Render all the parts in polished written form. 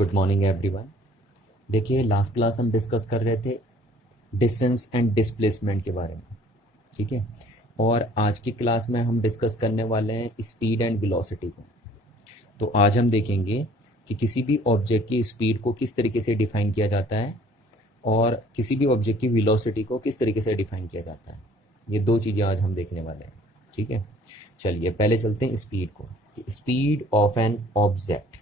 Good morning everyone. देखिए, last class हम discuss कर रहे थे डिस्टेंस एंड डिस्प्लेसमेंट के बारे में, ठीक है। और आज की क्लास में हम डिस्कस करने वाले हैं स्पीड एंड वेलोसिटी को। तो आज हम देखेंगे कि किसी भी ऑब्जेक्ट की स्पीड को किस तरीके से डिफाइन किया जाता है और किसी भी ऑब्जेक्ट की वेलोसिटी को किस तरीके से डिफाइन किया जाता है। ये दो चीज़ें आज हम देखने वाले हैं, ठीक है। चलिए पहले चलते हैं स्पीड को। स्पीड ऑफ एन ऑब्जेक्ट,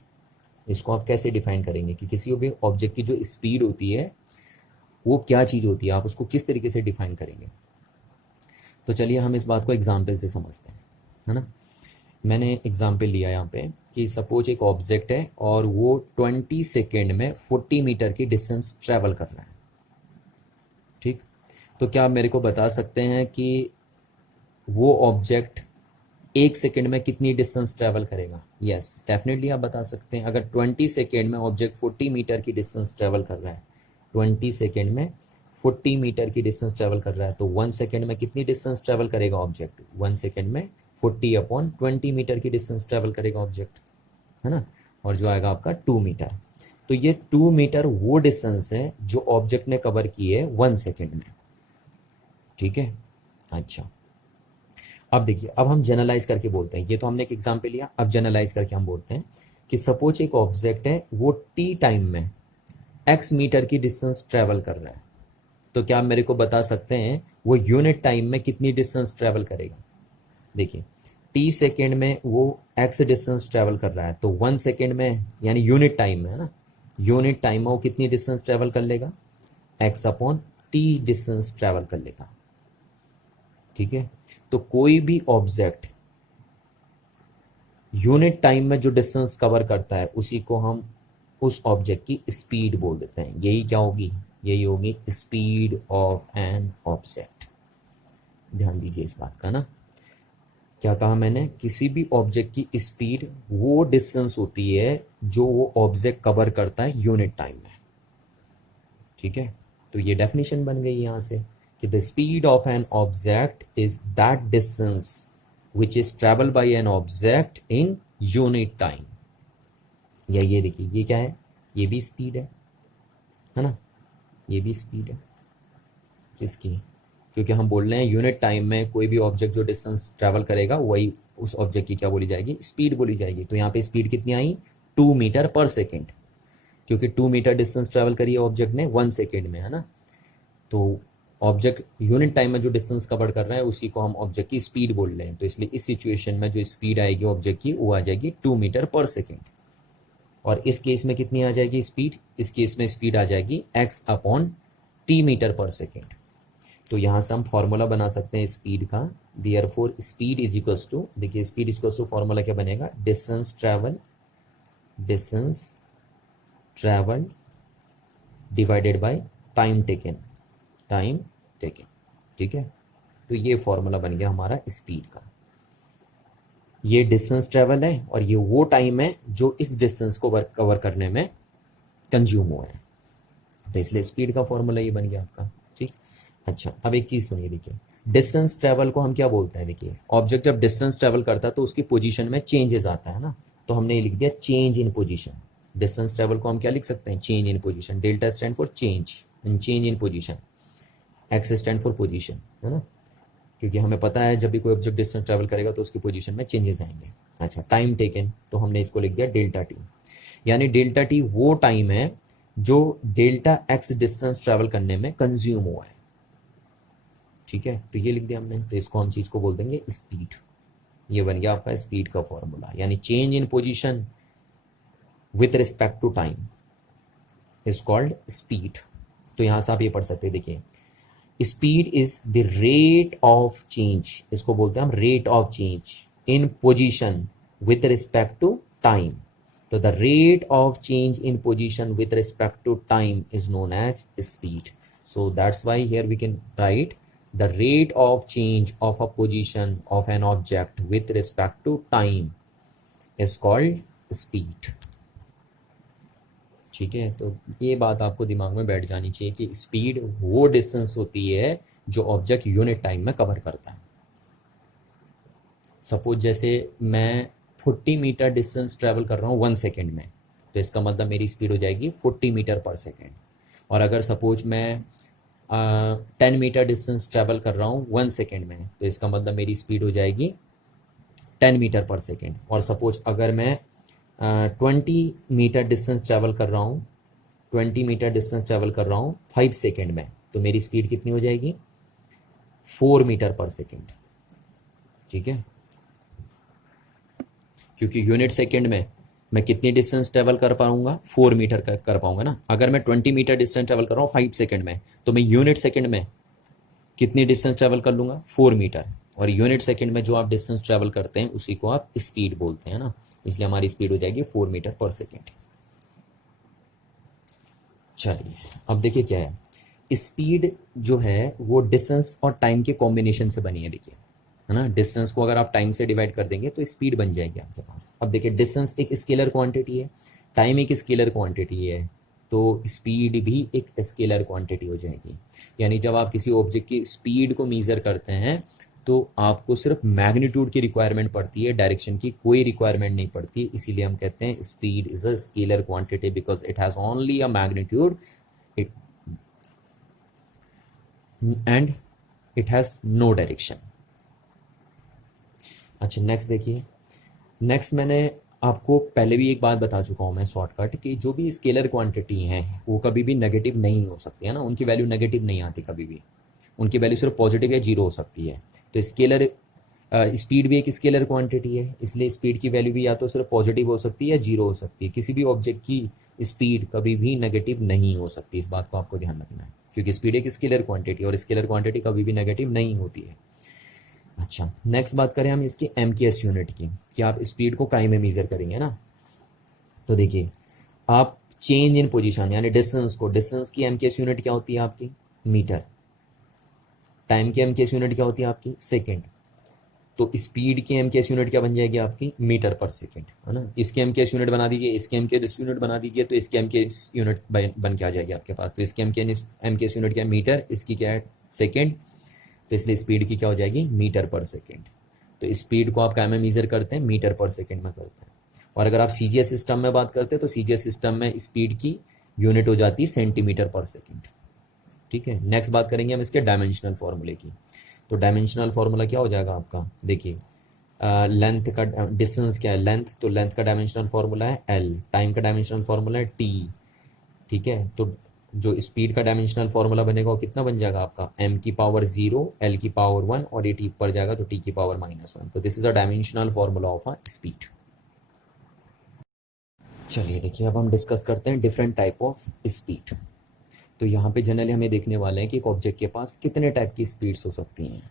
इसको आप कैसे डिफाइन करेंगे कि किसी भी ऑब्जेक्ट की जो स्पीड होती है वो क्या चीज़ होती है, आप उसको किस तरीके से डिफाइन करेंगे। तो चलिए हम इस बात को एग्जाम्पल से समझते हैं, है ना। मैंने एग्जाम्पल लिया यहाँ पे कि सपोज एक ऑब्जेक्ट है और वो 20 सेकेंड में 40 मीटर की डिस्टेंस ट्रैवल कर रहा है, ठीक। तो क्या आप मेरे को बता सकते हैं कि वो ऑब्जेक्ट 1 सेकेंड में कितनी डिस्टेंस ट्रैवल करेगा? यस, डेफिनेटली आप बता सकते हैं। अगर 20 सेकेंड में ऑब्जेक्ट 40 मीटर की डिस्टेंस ट्रैवल कर रहा है, 20 सेकेंड में 40 मीटर की डिस्टेंस ट्रैवल कर रहा है, तो 1 सेकेंड में कितनी डिस्टेंस ट्रैवल करेगा ऑब्जेक्ट? 1 सेकेंड में 40/20 मीटर की डिस्टेंस ट्रैवल करेगा ऑब्जेक्ट, है ना। और जो आएगा आपका 2 मीटर। तो ये 2 मीटर वो डिस्टेंस है जो ऑब्जेक्ट ने कवर की है 1 सेकेंड में, ठीक है। अच्छा, अब देखिए, अब हम जनरलाइज करके बोलते हैं। ये तो हमने एक एग्जाम्पल लिया, अब जनरलाइज करके हम बोलते हैं कि सपोज एक ऑब्जेक्ट है वो टी टाइम में x मीटर की डिस्टेंस ट्रैवल कर रहा है, तो क्या आप मेरे को बता सकते हैं वो यूनिट टाइम में कितनी डिस्टेंस ट्रैवल करेगा? देखिए, टी सेकेंड में वो x डिस्टेंस ट्रैवल कर रहा है, तो 1 सेकेंड में यानी यूनिट टाइम में, है ना, यूनिट टाइम में वो कितनी डिस्टेंस ट्रैवल कर लेगा? x/t डिस्टेंस ट्रैवल कर लेगा, ठीक है। तो कोई भी ऑब्जेक्ट यूनिट टाइम में जो डिस्टेंस कवर करता है उसी को हम उस ऑब्जेक्ट की स्पीड बोल देते हैं। यही क्या होगी? यही होगी स्पीड ऑफ एन ऑब्जेक्ट। ध्यान दीजिए इस बात का ना। क्या कहा मैंने? किसी भी ऑब्जेक्ट की स्पीड वो डिस्टेंस होती है जो वो ऑब्जेक्ट कवर करता है यूनिट टाइम में, ठीक है। तो ये डेफिनेशन बन गई यहां से कि the speed of an object is that distance which is travel by an object in unit time. या ये देखिए, ये क्या है? ये भी स्पीड है ना, ये भी स्पीड है। किसकी? क्योंकि हम बोल रहे हैं यूनिट टाइम में कोई भी ऑब्जेक्ट जो डिस्टेंस ट्रैवल करेगा वही उस ऑब्जेक्ट की क्या बोली जाएगी? स्पीड बोली जाएगी। तो यहाँ पे स्पीड कितनी आई? 2 मीटर पर सेकेंड, क्योंकि 2 मीटर डिस्टेंस ट्रैवल करी है ऑब्जेक्ट ने 1 सेकेंड में, है ना। तो ऑब्जेक्ट यूनिट टाइम में जो डिस्टेंस कवर कर रहा है उसी को हम ऑब्जेक्ट की स्पीड बोल रहे हैं। तो इसलिए इस सिचुएशन में जो स्पीड आएगी ऑब्जेक्ट की वो आ जाएगी 2 मीटर पर सेकेंड। और इस केस में कितनी आ जाएगी स्पीड? इस केस में स्पीड आ जाएगी x/t मीटर पर सेकेंड। तो यहाँ से हम फॉर्मूला बना सकते हैं स्पीड का। Therefore speed is equals to, देखिए speed is equals to formula क्या बनेगा? Distance travel divided by time taken, ठीक है। तो ये फॉर्मूला बन गया हमारा स्पीड का। ये डिस्टेंस ट्रैवल है और ये वो टाइम है जो इस डिस्टेंस को कवर करने में कंज्यूम हुआ है, तो इसलिए स्पीड का फॉर्मूला ये बन गया आपका, ठीक। अच्छा, अब एक चीज सुनिए, देखिए डिस्टेंस ट्रैवल को हम क्या बोलते हैं? देखिए, ऑब्जेक्ट जब डिस्टेंस ट्रैवल करता है तो उसकी पोजीशन में चेंजेस आता है ना, तो हमने ये लिख दिया change in position. Distance travel को हम क्या लिख सकते हैं? Change in position. Delta stand for change in position, x stand for position, है ना, क्योंकि हमें पता है जब भी कोई ऑब्जेक्ट डिस्टेंस ट्रैवल करेगा तो उसकी पोजीशन में चेंजेस आएंगे। अच्छा, टाइम टेकन, तो हमने इसको लिख दिया डेल्टा टी, यानी डेल्टा टी वो टाइम है जो डेल्टा एक्स डिस्टेंस ट्रैवल करने में कंज्यूम हुआ है, ठीक है। तो ये लिख दिया हमने, तो इसको हम चीज को बोल देंगे स्पीड। ये बन गया आपका स्पीड का फॉर्मूला, यानी change in position with respect to time is called speed. तो यहां से आप ये पढ़ सकते हैं, देखिए speed is the rate of change, इसको बोलते हैं हम rate of change in position with respect to time. तो the rate of change in position with respect to time is known as speed. So that's why here we can write the rate of change of a position of an object with respect to time is called speed, ठीक है। तो ये बात आपको दिमाग में बैठ जानी चाहिए कि स्पीड वो डिस्टेंस होती है जो ऑब्जेक्ट यूनिट टाइम में कवर करता है। सपोज जैसे मैं 40 मीटर डिस्टेंस ट्रेवल कर रहा हूँ 1 सेकेंड में, तो इसका मतलब मेरी स्पीड हो जाएगी 40 मीटर पर सेकेंड। और अगर सपोज मैं 10 मीटर डिस्टेंस ट्रैवल कर रहा हूँ 1 सेकेंड में, तो इसका मतलब मेरी स्पीड हो जाएगी 10 मीटर पर सेकेंड। और सपोज अगर मैं 20 मीटर डिस्टेंस ट्रैवल कर रहा हूँ 20 मीटर डिस्टेंस ट्रैवल कर रहा हूँ 5 सेकेंड में, तो मेरी स्पीड कितनी हो जाएगी 4 मीटर पर सेकेंड। ठीक है, क्योंकि यूनिट सेकेंड में मैं कितनी डिस्टेंस ट्रैवल कर पाऊंगा 4 मीटर कर पाऊंगा ना। अगर मैं 20 मीटर डिस्टेंस ट्रैवल कर रहा हूँ 5 सेकेंड में, तो मैं यूनिट सेकेंड में कितनी डिस्टेंस ट्रैवल कर लूंगा 4 मीटर। और यूनिट सेकेंड में जो आप डिस्टेंस ट्रैवल करते हैं उसी को आप स्पीड बोलते हैं ना, इसलिए हमारी स्पीड हो जाएगी 4 मीटर पर सेकेंड। चलिए अब देखिए क्या है, स्पीड जो है वो डिस्टेंस और टाइम के कॉम्बिनेशन से बनी है। देखिए है ना, डिस्टेंस को अगर आप टाइम से डिवाइड कर देंगे तो स्पीड बन जाएगी आपके पास। अब देखिए डिस्टेंस एक स्केलर क्वांटिटी है, टाइम एक स्केलर क्वांटिटी है, तो स्पीड भी एक स्केलर क्वांटिटी हो जाएगी। यानी जब आप किसी ऑब्जेक्ट की स्पीड को मेजर करते हैं तो आपको सिर्फ मैग्नीट्यूड की रिक्वायरमेंट पड़ती है, डायरेक्शन की कोई रिक्वायरमेंट नहीं पड़ती। इसीलिए हम कहते हैं speed is a scalar quantity because it has only a magnitude it and it has no direction. अच्छा नेक्स्ट देखिए, नेक्स्ट मैंने आपको पहले भी एक बात बता चुका हूँ मैं शॉर्टकट, कि जो भी स्केलर क्वांटिटी हैं वो कभी भी नेगेटिव नहीं हो सकती है ना, उनकी वैल्यू नेगेटिव नहीं आती कभी भी, उनकी वैल्यू सिर्फ पॉजिटिव या जीरो हो सकती है। तो स्केलर स्पीड भी एक स्केलर क्वांटिटी है, इसलिए स्पीड की वैल्यू भी या तो सिर्फ पॉजिटिव हो सकती है या जीरो हो सकती है। किसी भी ऑब्जेक्ट की स्पीड कभी भी नेगेटिव नहीं हो सकती, इस बात को आपको ध्यान रखना है, क्योंकि स्पीड एक स्केलर क्वांटिटी और स्केलर क्वांटिटी कभी भी नेगेटिव नहीं होती है। अच्छा नेक्स्ट बात करें हम इसकी एमकेएस यूनिट की, कि आप स्पीड को काई में मेजर करेंगे ना। तो देखिए आप चेंज इन पोजीशन यानी डिस्टेंस को, डिस्टेंस की एमकेएस यूनिट क्या होती है आपकी मीटर, टाइम की एमकेएस यूनिट क्या होती है आपकी सेकंड, तो स्पीड की एमकेएस यूनिट क्या बन जाएगी आपकी मीटर पर सेकंड, है ना। इसकी एमकेएस यूनिट बना दीजिए, इसकी एमकेएस यूनिट बना दीजिए, तो इसकी एमकेएस यूनिट बन के आ जाएगी आपके पास। तो इसकी एमकेएस यूनिट क्या है मीटर, इसकी क्या है सेकंड, तो इसलिए स्पीड की क्या हो जाएगी मीटर पर सेकेंड। तो स्पीड को आप क्या में मेजर करते हैं मीटर पर सेकेंड में करते हैं। और अगर आप सीजीएस सिस्टम में बात करते हैं तो सीजीएस सिस्टम में स्पीड की यूनिट हो जाती है सेंटीमीटर पर सेकेंड। ठीक है, नेक्स्ट बात करेंगे हम इसके डायमेंशनल फॉर्मूले की। तो डायमेंशनल फॉर्मूला क्या हो जाएगा आपका, देखिए लेंथ का डिस्टेंस क्या है लेंथ, तो लेंथ का डायमेंशनल फॉर्मूला है एल, टाइम का डायमेंशनल फॉर्मूला है टी। ठीक है, तो जो स्पीड का डायमेंशनल फॉर्मूला बनेगा वो कितना बन जाएगा आपका m की पावर 0, l की पावर 1 और ये t पर जाएगा तो t की पावर -1। तो this is a dimensional formula of a speed. चलिए देखिए अब हम डिस्कस करते हैं डिफरेंट टाइप ऑफ स्पीड। तो यहाँ पे जनरली हमें देखने वाले हैं कि एक ऑब्जेक्ट के पास कितने टाइप की स्पीड्स हो सकती हैं।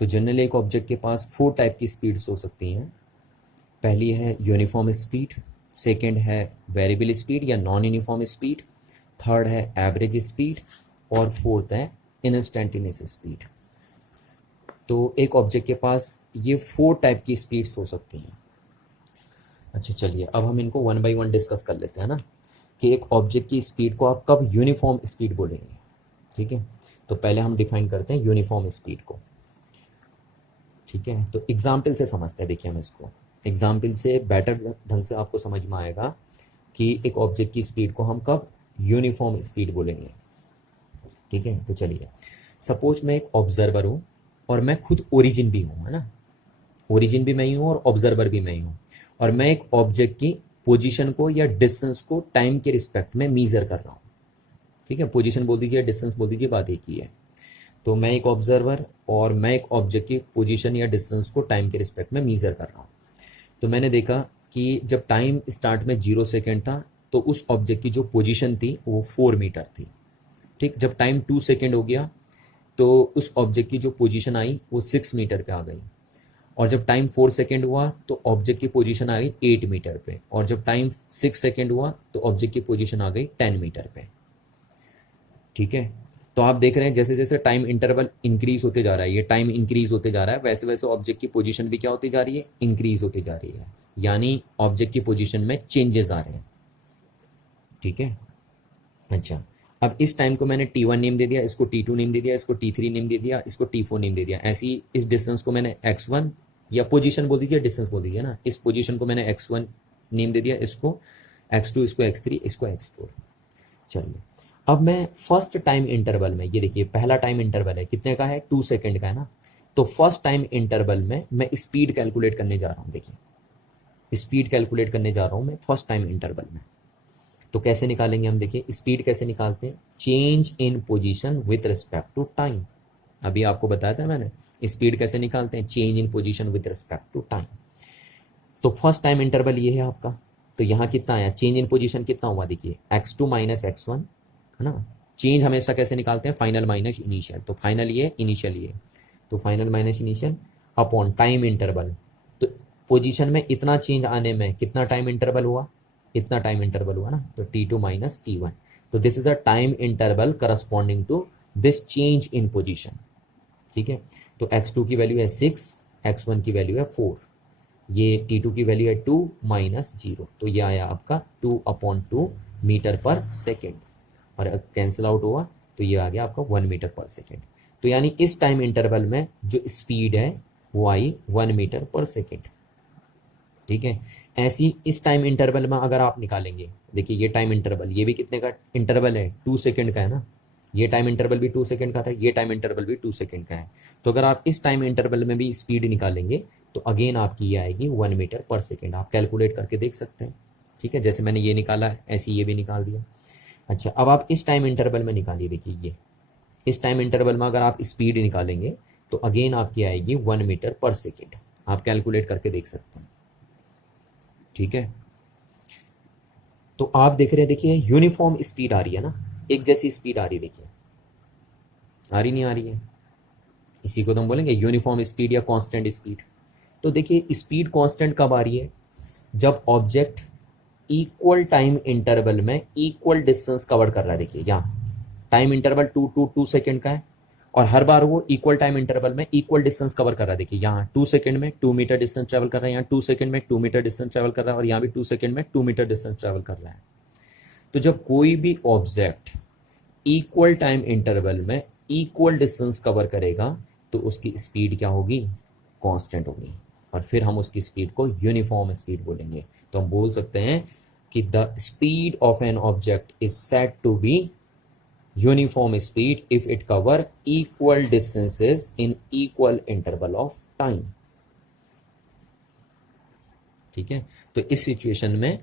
तो जनरली एक ऑब्जेक्ट के पास 4 टाइप की स्पीड्स हो सकती हैं। पहली है यूनिफॉर्म स्पीड, सेकेंड है वेरिएबल स्पीड या नॉन यूनिफॉर्म स्पीड, थर्ड है एवरेज स्पीड और फोर्थ है इंस्टेंटेनियस स्पीड। तो एक ऑब्जेक्ट के पास ये 4 टाइप की स्पीड्स हो सकती हैं। अच्छा चलिए अब हम इनको 1 बाय 1 डिस्कस कर लेते हैं ना, कि एक ऑब्जेक्ट की स्पीड को आप कब यूनिफॉर्म स्पीड बोलेंगे। ठीक है, तो पहले हम डिफाइन करते हैं यूनिफॉर्म स्पीड को। ठीक है, तो एग्जाम्पल से समझते हैं। देखिए हम इसको एग्जाम्पल से बेटर ढंग से आपको समझ में आएगा कि एक ऑब्जेक्ट की स्पीड को हम कब यूनिफॉर्म स्पीड बोलेंगे। ठीक है, तो चलिए सपोज मैं एक ऑब्जर्वर हूँ और मैं खुद ओरिजिन भी हूँ, है ना, ओरिजिन भी मैं ही हूँ और ऑब्जर्वर भी मैं ही हूँ, और मैं एक ऑब्जेक्ट की पोजीशन को या डिस्टेंस को टाइम के रिस्पेक्ट में मीजर कर रहा हूँ। ठीक है, पोजीशन बोल दीजिए डिस्टेंस बोल दीजिए, बात एक ही है। तो मैं एक ऑब्जर्वर और मैं एक ऑब्जेक्ट की पोजीशन या डिस्टेंस को टाइम के रिस्पेक्ट में मीजर कर रहा हूँ। तो मैंने देखा कि जब टाइम स्टार्ट में 0 सेकेंड था तो उस ऑब्जेक्ट की जो पोजीशन थी वो 4 मीटर थी। ठीक, जब टाइम 2 सेकेंड हो गया तो उस ऑब्जेक्ट की जो पोजीशन आई वो 6 मीटर पे आ गई, और जब टाइम 4 सेकेंड हुआ तो ऑब्जेक्ट की पोजीशन आ गई 8 मीटर पे, और जब टाइम 6 सेकेंड हुआ तो ऑब्जेक्ट की पोजीशन आ गई 10 मीटर पे। ठीक है, तो आप देख रहे हैं जैसे जैसे टाइम इंटरवल इंक्रीज होते जा रहा है, ये टाइम इंक्रीज होते जा रहा है, वैसे वैसे ऑब्जेक्ट की पोजीशन भी क्या होती जा रही है इंक्रीज होती जा रही है, यानी ऑब्जेक्ट की पोजीशन में चेंजेस आ रहे हैं। ठीक है, अच्छा अब इस टाइम को मैंने t1 नेम दे दिया, इसको t2 नेम दे दिया, इसको t3 नेम दे दिया, इसको t4 नेम दे दिया। ऐसे ही इस डिस्टेंस को मैंने x1 या पोजीशन बोल दीजिए डिस्टेंस बोल दीजिए ना, इस पोजीशन को मैंने x1 नेम दे दिया, इसको x2 इसको x3 इसको x4। चलिए अब मैं फर्स्ट टाइम इंटरवल में, ये देखिए पहला टाइम इंटरवल है कितने का है, 2 सेकंड का है ना। तो फर्स्ट टाइम इंटरवल में मैं स्पीड कैलकुलेट करने जा रहा हूँ। देखिए स्पीड कैलकुलेट करने जा रहा हूँ मैं फर्स्ट टाइम इंटरवल में। तो कैसे निकालेंगे हम, देखिए स्पीड कैसे निकालते हैं, change in position with respect to time. अभी आपको बताया था मैंने स्पीड कैसे निकालते हैं, change in position with respect to time. तो फर्स्ट टाइम इंटरवल ये है आपका। तो यहाँ कितना आया, चेंज इन पोजीशन कितना हुआ, देखिए x2 माइनस x1 है ना। चेंज हमेशा कैसे निकालते हैं, फाइनल माइनस इनिशियल। तो फाइनल ये, इनिशियल ये, तो final minus initial upon time interval. तो पोजीशन में इतना चेंज आने में कितना टाइम इंटरवल हुआ, इतना टाइम इंटरवल हुआ ना, तो t2 माइनस t1। तो this is a time interval corresponding to this change in position. ठीक है, तो x2 की वैल्यू है 6, x1 की वैल्यू है 4, ये t2 की वैल्यू है 2 माइनस 0, तो ये आया आपका 2/2 मीटर पर सेकेंड, और कैंसिल आउट हुआ तो ये आ गया आपका 1 मीटर पर सेकेंड। तो यानी इस टाइम इंटरवल में जो स्पीड है वो आई 1 मीटर पर सेकेंड। ठीक है, ऐसी इस टाइम इंटरवल में अगर आप निकालेंगे, देखिए ये टाइम इंटरवल, ये भी कितने का इंटरवल है, 2 सेकेंड का है ना। ये टाइम इंटरवल भी 2 सेकेंड का था, ये टाइम इंटरवल भी 2 सेकेंड का है। तो अगर आप इस टाइम इंटरवल में भी स्पीड निकालेंगे तो अगेन आपकी ये आएगी 1 मीटर पर सेकेंड। आप कैलकुलेट करके देख सकते हैं। ठीक है, जैसे मैंने ये निकाला है ऐसे ये भी निकाल दिया। अच्छा, अब आप इस टाइम इंटरवल में निकालिए, देखिए ये इस टाइम इंटरवल में अगर आप स्पीड निकालेंगे तो अगेन आपकी आएगी 1 मीटर पर सेकेंड। आप कैलकुलेट करके देख सकते हैं। ठीक है, तो आप देख रहे हैं, देखिए यूनिफॉर्म स्पीड आ रही है ना, एक जैसी स्पीड आ रही है, देखिए आ रही नहीं आ रही है, इसी को तो हम बोलेंगे यूनिफॉर्म स्पीड या कांस्टेंट स्पीड। तो देखिए स्पीड कांस्टेंट कब आ रही है, जब ऑब्जेक्ट इक्वल टाइम इंटरवल में इक्वल डिस्टेंस कवर कर रहा है। देखिए यहाँ टाइम इंटरवल 2 सेकेंड का है, और हर बार वो इक्वल टाइम इंटरवल में इक्वल डिस्टेंस कवर कर रहा है। देखिए यहाँ 2 सेकंड में 2 मीटर डिस्टेंस ट्रैवल कर रहा है, यहाँ 2 सेकंड में 2 मीटर डिस्टेंस ट्रैवल कर रहा है, और यहाँ भी 2 सेकंड में 2 मीटर डिस्टेंस ट्रैवल कर रहा है। तो जब कोई भी ऑब्जेक्ट इक्वल टाइम इंटरवल में इक्वल डिस्टेंस कवर करेगा तो उसकी स्पीड क्या होगी, कांस्टेंट होगी, और फिर हम उसकी स्पीड को यूनिफॉर्म स्पीड बोलेंगे। तो हम बोल सकते हैं कि the speed of an object is said to be uniform speed if it cover equal distances in equal interval of time। ठीक है, तो इस सिचुएशन में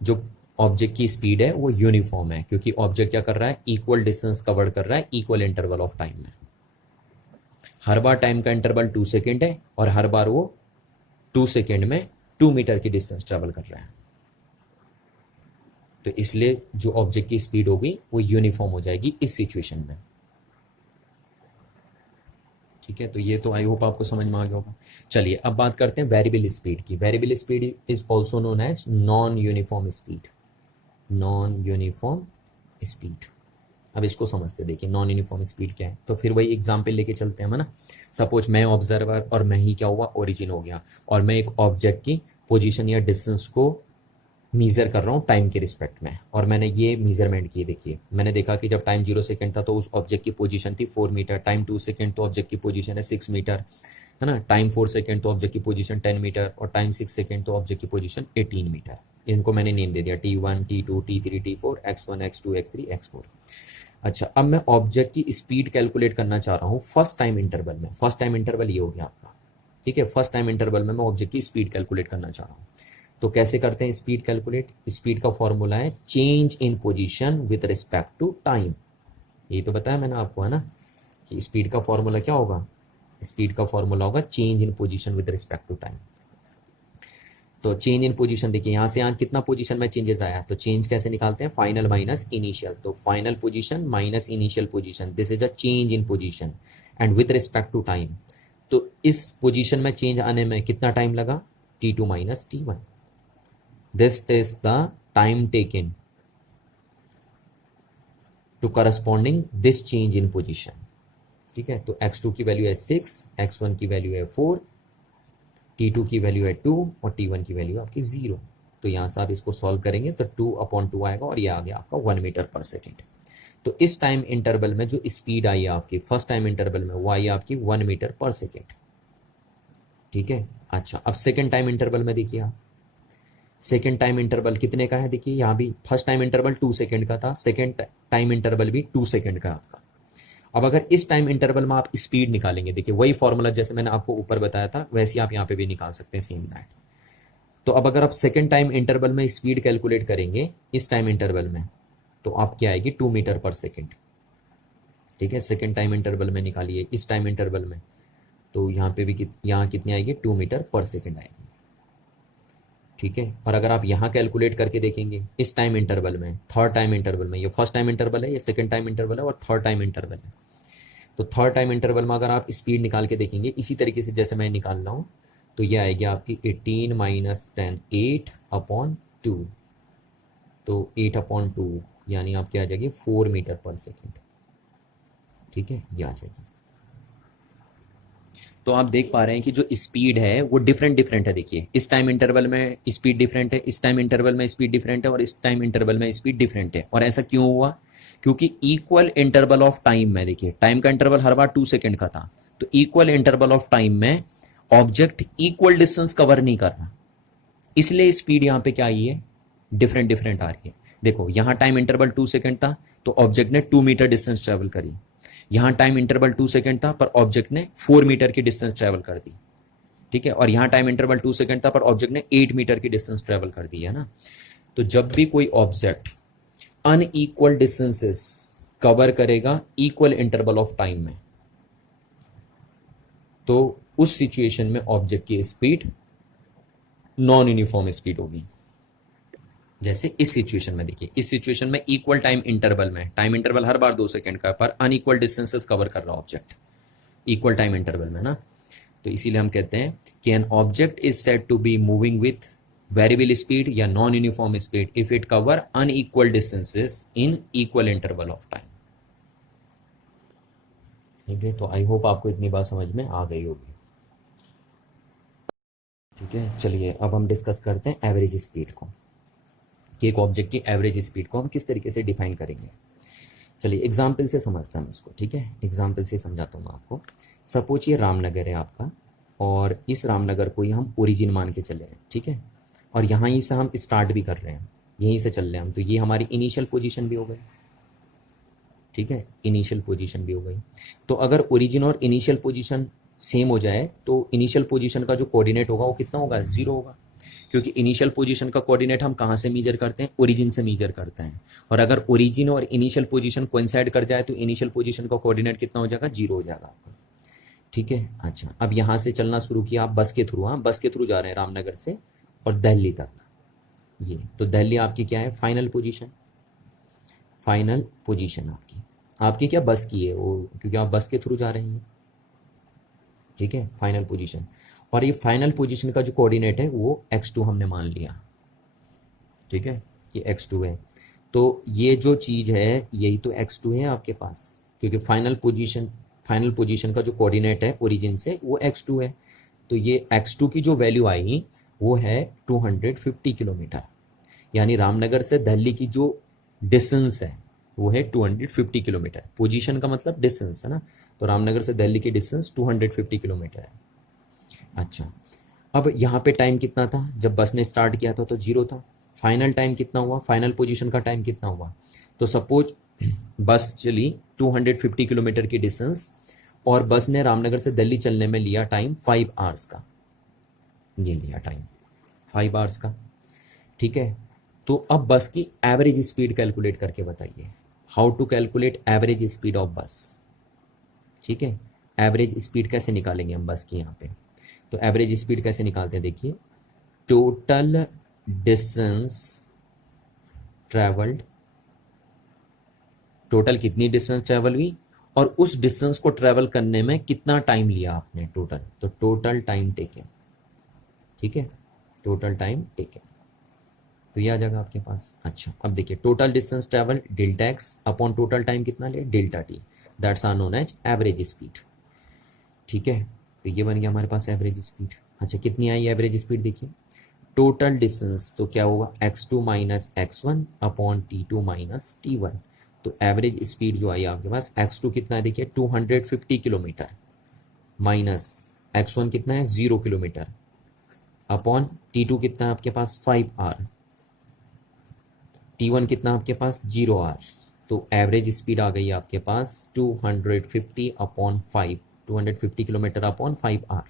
जो ऑब्जेक्ट की स्पीड है वो यूनिफॉर्म है, क्योंकि ऑब्जेक्ट क्या कर रहा है, इक्वल डिस्टेंस कवर कर रहा है इक्वल इंटरवल ऑफ टाइम में। हर बार टाइम का इंटरवल 2 सेकेंड है, और हर बार वो 2 सेकेंड में 2 मीटर की डिस्टेंस ट्रेवल कर रहा है। तो इसलिए जो ऑब्जेक्ट की स्पीड होगी वो यूनिफॉर्म हो जाएगी इस सिचुएशन में। ठीक है, तो ये तो आई होप आपको समझ में आ गया होगा। चलिए अब बात करते हैं वेरिएबल स्पीड की। Variable speed is also known as non uniform speed. Non uniform speed, अब इसको समझते, देखिए नॉन यूनिफॉर्म स्पीड क्या है। तो फिर वही एग्जाम्पल लेके चलते हैं, है ना। सपोज मैं ऑब्जर्वर और मैं ही क्या हुआ, ओरिजिन हो गया, और मैं एक ऑब्जेक्ट की पोजीशन या डिस्टेंस को मीज़र कर रहा हूँ टाइम के रिस्पेक्ट में, और मैंने ये मीज़रमेंट की। देखिए मैंने देखा कि जब टाइम 0 सेकेंड था तो उस ऑब्जेक्ट की पोजीशन थी 4 मीटर, टाइम 2 सेकेंड तो ऑब्जेक्ट की पोजीशन है 6 मीटर, है ना, टाइम 4 सेकेंड तो ऑब्जेक्ट की पोजीशन 10 मीटर, और टाइम 6 सेकेंड तो ऑब्जेक्ट की पोजीशन 18 मीटर। इनको मैंने नेम दे दिया T1, T2, T3, T4, X1, X2, X3, X4। अच्छा, अब मैं ऑब्जेक्ट की स्पीड कैलकुलेट करना चाह रहा हूँ फर्स्ट टाइम इंटरवल में। फर्स्ट टाइम इंटरवल ये हो गया आपका। ठीक है, फर्स्ट टाइम इंटरवल में मैं ऑब्जेक्ट की स्पीड कैलकुलेट करना चाह रहा हूँ। तो कैसे करते हैं स्पीड कैलकुलेट, स्पीड का फॉर्मूला है change in position with respect to time. ये तो बताया मैंने आपको, है ना, कि स्पीड का फॉर्मूला क्या होगा, स्पीड का फॉर्मूला होगा change in position with respect to time. तो चेंज इन पोजीशन, देखिए यहाँ से यहाँ कितना पोजीशन में चेंजेस आया, तो चेंज कैसे निकालते हैं, फाइनल माइनस इनिशियल। तो final position minus initial position, this is a change in position and with respect to time. तो इस पोजीशन में चेंज आने में कितना टाइम लगा, T2 minus T1। This is the time taken to corresponding this change in position। ठीक है, तो x2 की वैल्यू है 6, x1 की वैल्यू है 4, T2 की वैल्यू है 2, और T1 की वैल्यू आपकी 0। तो यहाँ से आप इसको सॉल्व करेंगे तो 2/2 आएगा, और ये आ गया आपका 1 मीटर पर सेकेंड। तो इस टाइम इंटरवल में जो स्पीड आई है आपकी फर्स्ट टाइम इंटरवल में, वो आई आपकी 1 मीटर पर सेकेंड। ठीक है, अच्छा अब सेकेंड टाइम इंटरवल में देखिए आप, सेकेंड टाइम इंटरवल कितने का है, देखिए यहाँ भी फर्स्ट टाइम इंटरवल 2 सेकेंड का था, सेकेंड टाइम इंटरवल भी 2 सेकेंड का आपका। अब अगर इस टाइम इंटरवल में आप स्पीड निकालेंगे, देखिए वही फॉर्मूला जैसे मैंने आपको ऊपर बताया था वैसे आप यहाँ पे भी निकाल सकते हैं, सेम दैट। तो अब अगर आप सेकेंड टाइम इंटरवल में स्पीड कैलकुलेट करेंगे इस टाइम इंटरवल में, तो आपकी आएगी 2 मीटर पर सेकेंड। ठीक है, सेकेंड टाइम इंटरवल में निकालिए इस टाइम इंटरवल में, तो यहाँ पे भी यहाँ कितनी आएगी, 2 मीटर पर सेकेंड आएगी। ठीक है, और अगर आप यहाँ कैलकुलेट करके देखेंगे इस टाइम इंटरवल में, थर्ड टाइम इंटरवल में, ये फर्स्ट टाइम इंटरवल है, ये सेकेंड टाइम इंटरवल है और थर्ड टाइम इंटरवल है, तो थर्ड टाइम इंटरवल में अगर आप स्पीड निकाल के देखेंगे इसी तरीके से जैसे मैं निकाल रहा हूँ, तो ये आएगी आपकी 18 माइनस 10, 8/2, तो 8/2 यानी आपकी आ जाएगी 4 मीटर पर सेकेंड। ठीक है, ये आ जाएगी। तो आप देख पा रहे हैं कि जो स्पीड है वो डिफरेंट डिफरेंट है। देखिए इस टाइम इंटरवल में स्पीड डिफरेंट है, इस टाइम इंटरवल में स्पीड डिफरेंट है और इस टाइम इंटरवल में स्पीड डिफरेंट है। और ऐसा क्यों हुआ, क्योंकि इक्वल इंटरवल ऑफ टाइम में, देखिए टाइम का इंटरवल हर बार 2 सेकेंड का था, तो इक्वल इंटरवल ऑफ टाइम में ऑब्जेक्ट इक्वल डिस्टेंस कवर नहीं कर रहा, इसलिए स्पीड यहाँ पे क्या आई है, डिफरेंट डिफरेंट आ रही है। देखो यहाँ टाइम इंटरवल 2 सेकेंड था तो ऑब्जेक्ट ने 2 मीटर डिस्टेंस ट्रेवल करी, यहाँ टाइम इंटरवल 2 सेकेंड था पर ऑब्जेक्ट ने 4 मीटर की डिस्टेंस ट्रेवल कर दी। ठीक है, और यहाँ टाइम इंटरवल 2 सेकेंड था पर ऑब्जेक्ट ने 8 मीटर की डिस्टेंस ट्रेवल कर दी है ना। तो जब भी कोई ऑब्जेक्ट अनइक्वल डिस्टेंसेस कवर करेगा इक्वल इंटरवल ऑफ टाइम में, तो उस सिचुएशन में ऑब्जेक्ट की स्पीड नॉन यूनिफॉर्म स्पीड होगी। जैसे इस सिचुएशन में, देखिए इस सिचुएशन में इक्वल टाइम इंटरवल में, टाइम इंटरवल हर बार 2 सेकेंड का पर अनइक्वल डिस्टेंसेस कवर कर रहा ऑब्जेक्ट इक्वल टाइम इंटरवल में ना, तो इसीलिए हम कहते हैं कि an object is said to be moving with variable speed या non uniform speed if it cover unequal distances in equal interval of time. ठीक है, तो आई होप आपको इतनी बात समझ में आ गई होगी। ठीक है, चलिए अब हम डिस्कस करते हैं एवरेज स्पीड को, कि एक ऑब्जेक्ट की एवरेज स्पीड को हम किस तरीके से डिफाइन करेंगे। चलिए एग्जाम्पल से समझते हैं हम इसको। ठीक है, एग्जाम्पल से समझाता हूँ मैं आपको। सपोज ये रामनगर है आपका, और इस रामनगर को ही हम ओरिजिन मान के चले हैं। ठीक है, और यहाँ ही से हम स्टार्ट भी कर रहे हैं, यहीं से चल रहे हैं हम, तो ये हमारी इनिशियल पोजीशन भी हो गई। ठीक है, इनिशियल पोजीशन भी हो गई। तो अगर ओरिजिन और इनिशियल पोजीशन सेम हो जाए तो इनिशियल पोजीशन का जो कोऑर्डिनेट होगा वो कितना होगा, 0 होगा, क्योंकि इनिशियल पोजीशन का कोऑर्डिनेट हम कहाँ से मीजर करते हैं, ओरिजिन से मीजर करते हैं। और अगर ओरिजिन और इनिशियल पोजीशन कोइंसाइड कर जाए तो इनिशियल पोजीशन का कोऑर्डिनेट कितना हो जाएगा, 0 हो जाएगा आपका। ठीक है, अच्छा अब यहाँ से चलना शुरू किया आप बस के थ्रू, हाँ बस के थ्रू जा रहे हैं रामनगर से और दिल्ली तक, ये तो दिल्ली आपकी क्या है, फाइनल पोजीशन, फाइनल पोजीशन आपकी क्या बस की है वो, क्योंकि आप बस के थ्रू जा रहे हैं। ठीक है, फाइनल पोजीशन, और ये फाइनल पोजीशन का जो कोऑर्डिनेट है वो x2 हमने मान लिया। ठीक है, कि x2 है, तो ये जो चीज़ है यही तो x2 है आपके पास, क्योंकि फाइनल पोजीशन का जो कोऑर्डिनेट है ओरिजिन से वो x2 है, तो ये x2 की जो वैल्यू आई वो है 250 किलोमीटर, यानी रामनगर से दिल्ली की जो डिस्टेंस है वो है 250 किलोमीटर। पोजीशन का मतलब डिस्टेंस है ना, तो रामनगर से दिल्ली की डिस्टेंस 250 किलोमीटर है। अच्छा, अब यहाँ पे टाइम कितना था, जब बस ने स्टार्ट किया था तो 0 था। फाइनल टाइम कितना हुआ, फाइनल पोजीशन का टाइम कितना हुआ, तो सपोज बस चली 250 किलोमीटर की डिस्टेंस और बस ने रामनगर से दिल्ली चलने में लिया टाइम 5 आवर्स का, ये लिया टाइम 5 आवर्स का। ठीक है, तो अब बस की एवरेज स्पीड कैलकुलेट करके बताइए, how to calculate average speed of bus. ठीक है, एवरेज स्पीड कैसे निकालेंगे हम बस की यहाँ पे, तो एवरेज स्पीड कैसे निकालते हैं, देखिए टोटल डिस्टेंस ट्रेवल्ड, टोटल कितनी डिस्टेंस ट्रेवल हुई और उस डिस्टेंस को ट्रेवल करने में कितना टाइम लिया आपने टोटल, तो टोटल टाइम टेकन। ठीक है, टोटल टाइम टेकन, तो ये आ जाएगा आपके पास। अच्छा, अब देखिए total distance travel delta x upon total time कितना ले, delta t, that's are known as average speed. ठीक है, तो ये बन गया हमारे पास एवरेज स्पीड। अच्छा, कितनी आई एवरेज स्पीड, देखिए टोटल डिस्टेंस तो क्या होगा, x2 minus x1 upon t2 minus t1, तो एवरेज स्पीड जो आई आपके पास, x2 कितना है देखिए 250 किलोमीटर माइनस x1 कितना है 0 किलोमीटर, अपॉन T2 कितना है आपके पास 5R, T1 कितना आपके पास 0R। तो एवरेज स्पीड आ गई आपके पास 250 अपॉन 5, 250 किलोमीटर अपॉन 5R,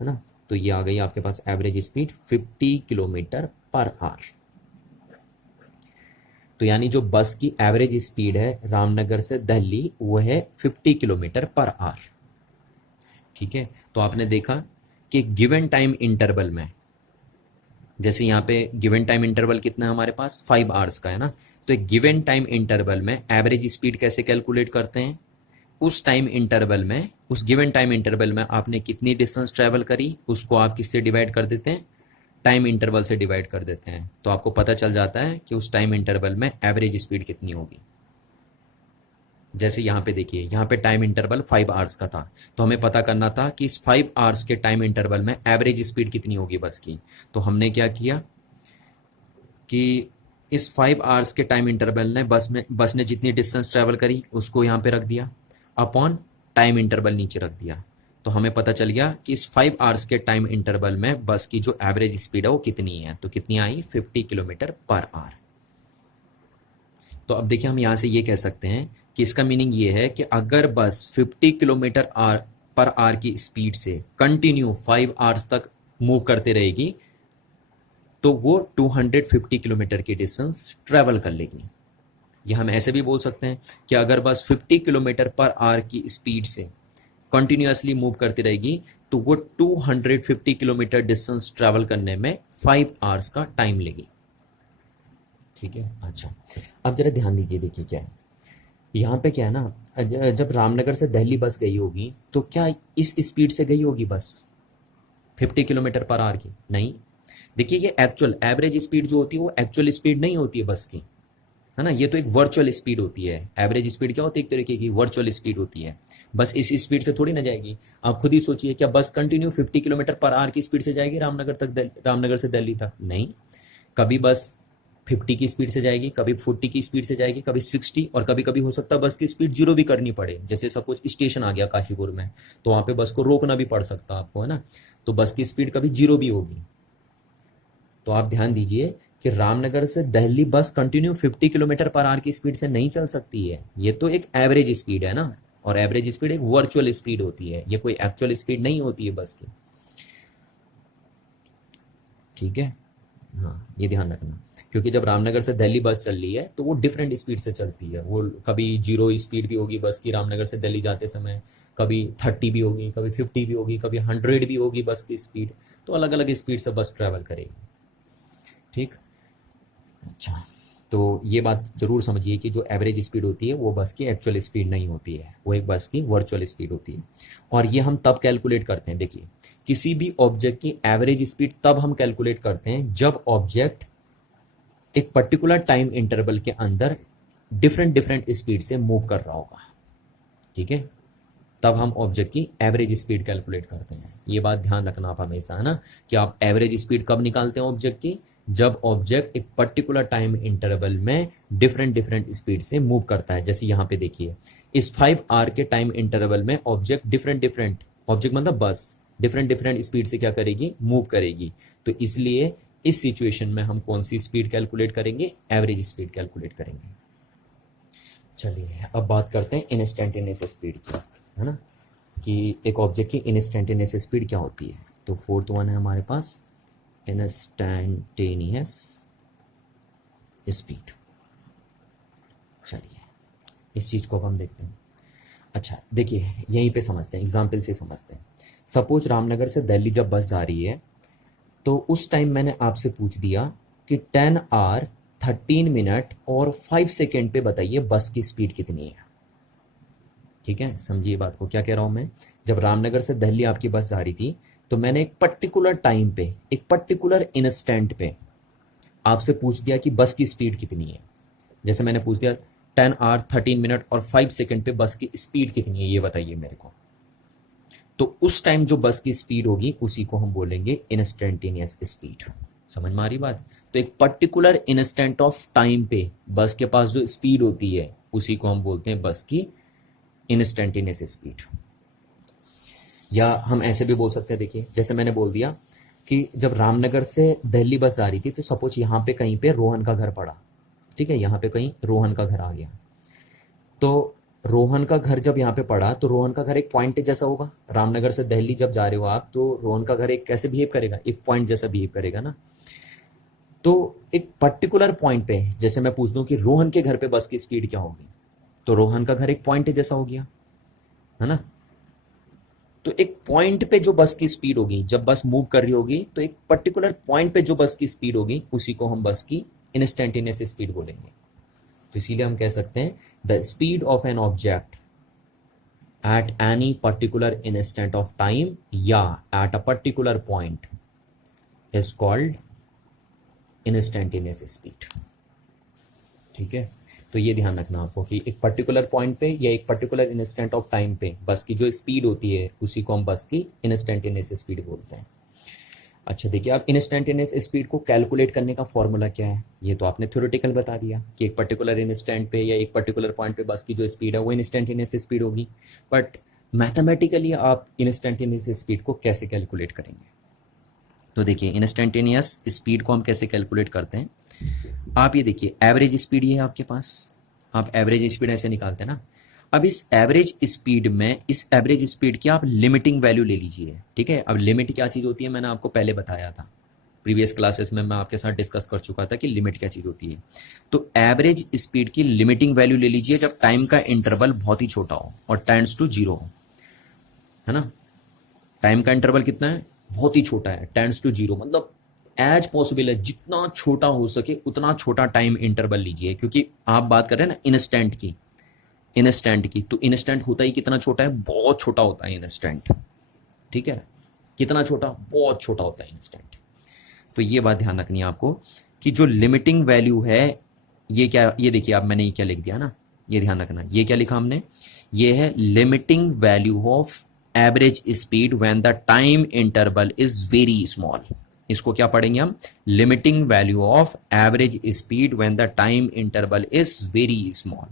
है ना। तो ये आ गई आपके पास average speed 50 kilometre per hour. तो यानी जो बस की एवरेज स्पीड है रामनगर से दिल्ली वो है 50 किलोमीटर पर आवर। ठीक है, तो आपने देखा कि गिवन टाइम इंटरवल में, जैसे यहाँ पे गिवन टाइम इंटरवल कितना है हमारे पास 5 आवर्स का है ना, तो एक गिवन टाइम इंटरवल में एवरेज स्पीड कैसे कैलकुलेट करते हैं, उस टाइम इंटरवल में, उस गिवन टाइम इंटरवल में आपने कितनी डिस्टेंस ट्रैवल करी उसको आप किससे डिवाइड कर देते हैं, टाइम इंटरवल से डिवाइड कर देते हैं। तो आपको पता चल जाता है कि उस टाइम इंटरवल में एवरेज स्पीड कितनी होगी। जैसे यहाँ पे देखिए, यहाँ पे टाइम इंटरवल 5 आवर्स का था, तो हमें पता करना था कि इस 5 आवर्स के टाइम इंटरवल में एवरेज स्पीड कितनी होगी बस की। तो हमने क्या किया कि इस 5 आवर्स के टाइम इंटरवल ने बस ने जितनी डिस्टेंस ट्रैवल करी उसको यहाँ पे रख दिया, अपॉन टाइम इंटरवल नीचे रख दिया। तो हमें पता चल गया कि इस 5 आवर्स के टाइम इंटरवल में बस की जो एवरेज स्पीड है वो कितनी है। तो कितनी आई 50 किलोमीटर पर आवर। तो अब देखिए हम यहाँ से ये कह सकते हैं कि इसका मीनिंग ये है कि अगर बस 50 किलोमीटर पर आवर की स्पीड से कंटिन्यू 5 आवर्स तक मूव करते रहेगी तो वो 250 किलोमीटर की डिस्टेंस ट्रैवल कर लेगी। ये हम ऐसे भी बोल सकते हैं कि अगर बस 50 किलोमीटर पर आवर की स्पीड से कंटिन्यूअसली मूव करती रहेगी तो वो 250 किलोमीटर डिस्टेंस ट्रैवल करने में 5 आवर्स का टाइम लेगी। ठीक है, अच्छा अब जरा ध्यान दीजिए, देखिए क्या है यहाँ पे, क्या है ना, जब रामनगर से दिल्ली बस गई होगी तो क्या इस स्पीड से गई होगी बस 50 किलोमीटर पर आवर की? नहीं। देखिए ये एक्चुअल एवरेज स्पीड जो होती है वो एक्चुअल स्पीड नहीं होती है बस की, है ना। ये तो एक वर्चुअल स्पीड होती है। एवरेज स्पीड क्या होती है, एक तरीके की वर्चुअल स्पीड होती है। बस इस स्पीड से थोड़ी ना जाएगी। आप खुद ही सोचिए, क्या बस कंटिन्यू 50 किलोमीटर पर आवर की स्पीड से जाएगी रामनगर से दिल्ली तक? नहीं। कभी बस 50 की स्पीड से जाएगी, कभी 40 की स्पीड से जाएगी, कभी 60, और कभी कभी हो सकता है बस की स्पीड 0 भी करनी पड़े। जैसे सपोज स्टेशन आ गया काशीपुर में, तो वहां पे बस को रोकना भी पड़ सकता है आपको, है ना। तो बस की स्पीड कभी 0 भी होगी। तो आप ध्यान दीजिए कि रामनगर से दिल्ली बस कंटिन्यू 50 किलोमीटर पर आवर की स्पीड से नहीं चल सकती है। ये तो एक एवरेज स्पीड है ना, और एवरेज स्पीड एक वर्चुअल स्पीड होती है, ये कोई एक्चुअल स्पीड नहीं होती है बस की। ठीक है, हाँ ये ध्यान रखना, क्योंकि जब रामनगर से दिल्ली बस चल रही है तो वो डिफरेंट स्पीड से चलती है। वो कभी 0 स्पीड भी होगी बस की रामनगर से दिल्ली जाते समय, कभी 30 भी होगी, कभी 50 भी होगी, कभी 100 भी होगी बस की स्पीड। तो अलग अलग स्पीड से बस ट्रैवल करेगी। ठीक, अच्छा तो ये बात जरूर समझिए कि जो एवरेज स्पीड होती है वो बस की एक्चुअल स्पीड नहीं होती है, वो एक बस की वर्चुअल स्पीड होती है। और ये हम तब कैलकुलेट करते हैं, देखिए किसी भी ऑब्जेक्ट की एवरेज स्पीड तब हम कैलकुलेट करते हैं जब ऑब्जेक्ट एक पर्टिकुलर टाइम इंटरवल के अंदर डिफरेंट डिफरेंट स्पीड से मूव कर रहा होगा। ठीक है, तब हम ऑब्जेक्ट की एवरेज स्पीड कैलकुलेट करते हैं। ये बात ध्यान रखना आप हमेशा, है ना, कि आप एवरेज स्पीड कब निकालते हैं ऑब्जेक्ट की, जब ऑब्जेक्ट एक पर्टिकुलर टाइम इंटरवल में डिफरेंट डिफरेंट स्पीड से मूव करता है। जैसे यहाँ पे देखिए, इस 5 आवर के टाइम इंटरवल में ऑब्जेक्ट ऑब्जेक्ट मतलब बस डिफरेंट डिफरेंट स्पीड से क्या करेगी, मूव करेगी। तो इसलिए इस सिचुएशन में हम कौन सी स्पीड कैलकुलेट करेंगे, एवरेज स्पीड कैलकुलेट करेंगे। चलिए अब बात करते हैं इंस्टेंटेनियस स्पीड की, है ना, कि एक ऑब्जेक्ट की इंस्टेंटेनियस स्पीड क्या होती है। तो फोर्थ वन है हमारे पास इंस्टेंटेनियस स्पीड। चलिए इस चीज़ को अब हम देखते हैं। अच्छा देखिए यहीं पे समझते हैं, एग्जाम्पल से समझते हैं। सपोज रामनगर से दिल्ली जब बस जा रही है तो उस टाइम मैंने आपसे पूछ दिया कि 10 आवर 13 मिनट और 5 सेकेंड पे बताइए बस की स्पीड कितनी है। ठीक है, समझिए बात को, क्या कह रहा हूं मैं। जब रामनगर से दिल्ली आपकी बस जा रही थी तो मैंने एक पर्टिकुलर टाइम पे, एक पर्टिकुलर इंस्टेंट पे आपसे पूछ दिया कि बस की स्पीड कितनी है। जैसे मैंने पूछ दिया 10 आवर 13 मिनट और 5 सेकेंड पे बस की स्पीड कितनी है, ये बताइए मेरे को। तो उस टाइम जो बस की स्पीड होगी उसी को हम बोलेंगे इंस्टेंटेनियस स्पीड। समझ में आ रही बात। तो एक पर्टिकुलर इंस्टेंट ऑफ टाइम पे बस के पास जो स्पीड होती है उसी को हम बोलते हैं बस की इंस्टेंटेनियस स्पीड। या हम ऐसे भी बोल सकते हैं, देखिए जैसे मैंने बोल दिया कि जब रामनगर से दिल्ली बस आ रही थी तो सपोज यहाँ पे कहीं पे रोहन का घर पड़ा, ठीक है, यहाँ पे कहीं रोहन का घर आ गया, तो रोहन का घर जब यहाँ पे पड़ा तो रोहन का घर एक पॉइंट जैसा होगा। रामनगर से दिल्ली जब जा रहे हो आप तो रोहन का घर एक कैसे बिहेव करेगा, एक पॉइंट जैसा बिहेव करेगा ना। तो एक पर्टिकुलर पॉइंट पे जैसे मैं पूछ दूं कि रोहन के घर पे बस की स्पीड क्या होगी, तो रोहन का घर एक पॉइंट जैसा हो गया, है ना। तो एक पॉइंट पे जो बस की स्पीड होगी, जब बस मूव कर रही होगी तो एक पर्टिकुलर पॉइंट पे जो बस की स्पीड होगी उसी को हम बस की इंस्टेंटेनियस स्पीड बोलेंगे। तो इसीलिए हम कह सकते हैं the speed of an object at any particular instant of time या at a particular point is called instantaneous speed. ठीक है, तो ये ध्यान रखना आपको कि एक पर्टिकुलर पॉइंट पे या एक पर्टिकुलर इंस्टेंट ऑफ टाइम पे बस की जो स्पीड होती है उसी को हम बस की इंस्टेंटेनियस स्पीड बोलते हैं। अच्छा देखिए, अब इंस्टेंटेनियस स्पीड को कैलकुलेट करने का फॉर्मूला क्या है, ये तो आपने थ्योरेटिकल बता दिया कि एक पर्टिकुलर इंस्टेंट पे या एक पर्टिकुलर पॉइंट पे बस की जो स्पीड है वो इंस्टेंटेनियस स्पीड होगी। बट मैथमेटिकली आप इंस्टेंटेनियस स्पीड को कैसे कैलकुलेट करेंगे, तो देखिए इंस्टेंटेनियस स्पीड को हम कैसे कैलकुलेट करते हैं। आप ये देखिए एवरेज स्पीड ये है आपके पास, आप एवरेज स्पीड ऐसे निकालते हैं ना। अब इस एवरेज स्पीड में इस एवरेज स्पीड की आप लिमिटिंग वैल्यू ले लीजिए, ठीक है। अब लिमिट क्या चीज़ होती है मैंने आपको पहले बताया था, प्रीवियस क्लासेस में मैं आपके साथ डिस्कस कर चुका था कि लिमिट क्या चीज़ होती है। तो एवरेज स्पीड की लिमिटिंग वैल्यू ले लीजिए जब टाइम का इंटरवल बहुत ही छोटा हो और टेंड्स टू जीरो हो, है ना। टाइम का इंटरवल कितना है, बहुत ही छोटा है, टेंड्स टू जीरो, मतलब एज पॉसिबल है जितना छोटा हो सके उतना छोटा टाइम इंटरवल लीजिए, क्योंकि आप बात कर रहे हैं ना इंस्टेंट की, तो इंस्टेंट होता ही कितना छोटा है, बहुत छोटा होता है इंस्टेंट, ठीक है। कितना छोटा, बहुत छोटा होता है इंस्टेंट। तो ये बात ध्यान रखनी है आपको कि जो लिमिटिंग वैल्यू है ये क्या, ये देखिए आप मैंने ये क्या लिख दिया ना, ये ध्यान रखना, ये क्या लिखा हमने, ये है limiting value of average speed when the time interval is very small. इसको क्या पढ़ेंगे हम, limiting value of average speed when the time interval is very small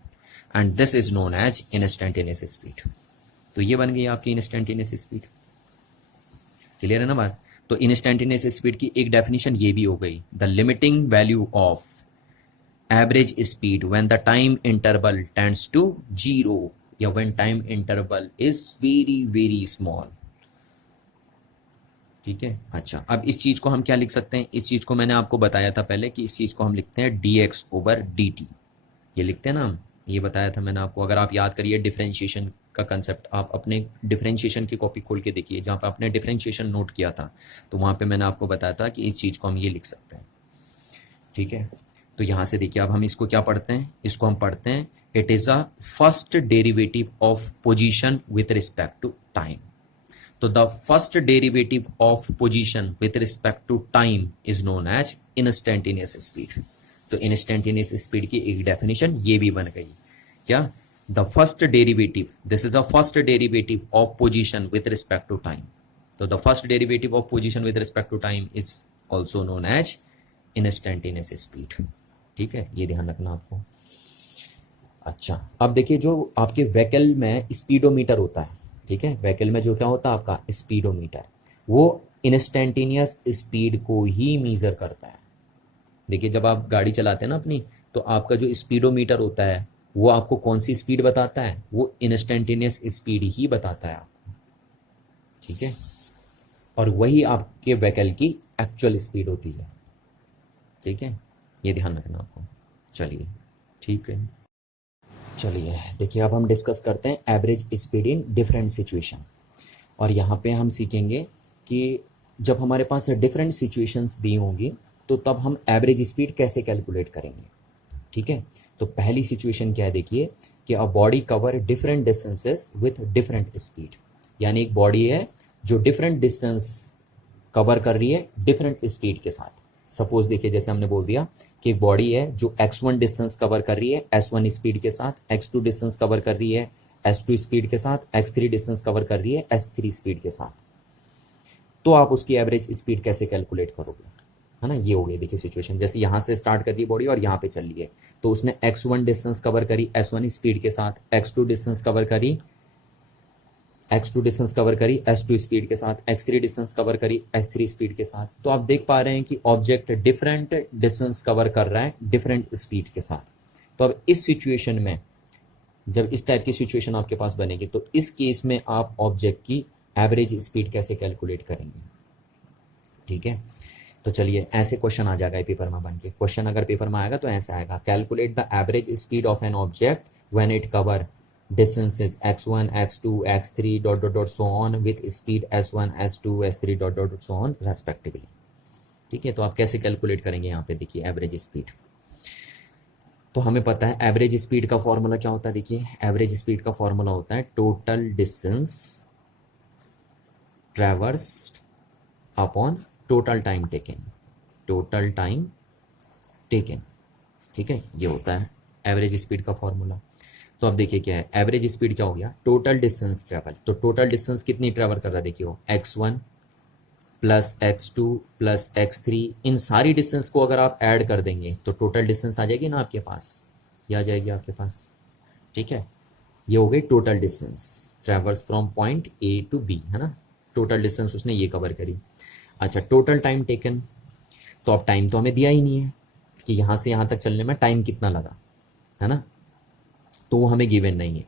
and this is known as instantaneous speed. तो ये बन गई आपकी instantaneous speed. Clear है ना बात। तो इंस्टेंटेनियस स्पीड की एक डेफिनेशन ये भी हो गई, the limiting value of average speed when the time interval tends to zero या when time interval is very very small. ठीक है। अच्छा, अब इस चीज को हम क्या लिख सकते हैं, इस चीज को मैंने आपको बताया था पहले कि इस चीज को हम लिखते हैं dx ओवर dt, ये लिखते हैं ना हम, ये बताया था मैंने आपको। अगर आप याद करिए डिफरेंशिएशन का कंसेप्ट, आप अपने डिफरेंशिएशन की कॉपी खोल के देखिए जहाँ पे आपने डिफरेंशिएशन नोट किया था, तो वहाँ पे मैंने आपको बताया था कि इस चीज़ को हम ये लिख सकते हैं। ठीक है, तो यहाँ से देखिए अब हम इसको क्या पढ़ते हैं, इसको हम पढ़ते हैं it is a first derivative of position with respect to time. तो the first derivative of position with respect to time is known as instantaneous speed. तो इंस्टेंटेनियस स्पीड की एक डेफिनेशन ये भी बन गई, क्या, the first derivative, this is a first derivative of position with respect to time. तो the first derivative of position with respect to time is also known as instantaneous speed. ठीक है, ये ध्यान रखना आपको। अच्छा, अब देखिए जो आपके व्हीकल में स्पीडोमीटर होता है, ठीक है, व्हीकल में जो क्या होता है आपका स्पीडोमीटर, वो इंस्टेंटेनियस स्पीड को ही मेजर करता है। देखिए जब आप गाड़ी चलाते हैं ना अपनी, तो आपका जो स्पीडोमीटर होता है वो आपको कौन सी स्पीड बताता है, वो इंस्टेंटेनियस स्पीड ही बताता है आपको। ठीक है, और वही आपके व्हीकल की एक्चुअल स्पीड होती है। ठीक है, ये ध्यान रखना आपको। चलिए ठीक है, चलिए देखिए अब हम डिस्कस करते हैं average speed in different situation. और यहाँ पे हम सीखेंगे कि जब हमारे पास डिफरेंट सिचुएशंस दी होंगी तो तब हम एवरेज स्पीड कैसे कैलकुलेट करेंगे। ठीक है, तो पहली सिचुएशन क्या है, देखिए कि a body cover different distances with different speed. यानी एक बॉडी है जो डिफरेंट डिस्टेंस कवर कर रही है डिफरेंट स्पीड के साथ। सपोज देखिए जैसे हमने बोल दिया कि एक बॉडी है जो x1 डिस्टेंस कवर कर रही है s1 स्पीड के साथ, x2 डिस्टेंस कवर कर रही है s2 स्पीड के साथ, x3 डिस्टेंस कवर कर रही है s3 स्पीड के साथ। तो आप उसकी एवरेज स्पीड कैसे कैलकुलेट करोगे, है ना। ये हो गई देखिए सिचुएशन, जैसे यहाँ से स्टार्ट कर रही बॉडी और यहाँ पे चल रही है, तो उसने x1 डिस्टेंस कवर करी s1 स्पीड के साथ, x2 डिस्टेंस कवर करी x2 डिस्टेंस कवर करी s2 स्पीड के साथ, x3 डिस्टेंस कवर करी s3 स्पीड के साथ। तो आप देख पा रहे हैं कि ऑब्जेक्ट डिफरेंट डिस्टेंस कवर कर रहा है डिफरेंट स्पीड के साथ। तो अब इस सिचुएशन में जब इस टाइप की सिचुएशन आपके पास बनेगी तो इस केस में आप ऑब्जेक्ट की एवरेज स्पीड कैसे कैलकुलेट करेंगे, ठीक है। तो चलिए ऐसे क्वेश्चन आ जाएगा पेपर में बन के। क्वेश्चन अगर पेपर में आएगा तो ऐसा आएगा, calculate the average speed of an object when it cover distances x1 x2 x3 dot dot dot so on with speed s1 s2 s3 dot dot dot so on respectively, ठीक है। तो आप कैसे कैलकुलेट करेंगे यहाँ पे देखिए average speed. तो हमें पता है एवरेज स्पीड का फॉर्मूला क्या होता है, देखिए एवरेज स्पीड का फॉर्मूला होता है total distance traversed upon total time taken, total time taken, ठीक है। ये होता है एवरेज स्पीड का फॉर्मूला। तो अब देखिए क्या है, एवरेज स्पीड क्या हो गया, टोटल डिस्टेंस ट्रैवल। तो टोटल डिस्टेंस कितनी ट्रैवल कर रहा है, देखिए वो x1 plus x2 plus x3, इन सारी डिस्टेंस को अगर आप ऐड कर देंगे तो टोटल डिस्टेंस आ जाएगी ना आपके पास, ये आ जाएगी आपके पास, ठीक है। ये हो गई total distance travels from point A to B, है ना, टोटल डिस्टेंस उसने ये कवर करी। अच्छा टोटल टाइम टेकन, तो अब टाइम तो हमें दिया ही नहीं है कि यहाँ से यहाँ तक चलने में टाइम कितना लगा, है ना, तो वो हमें गिवन नहीं है।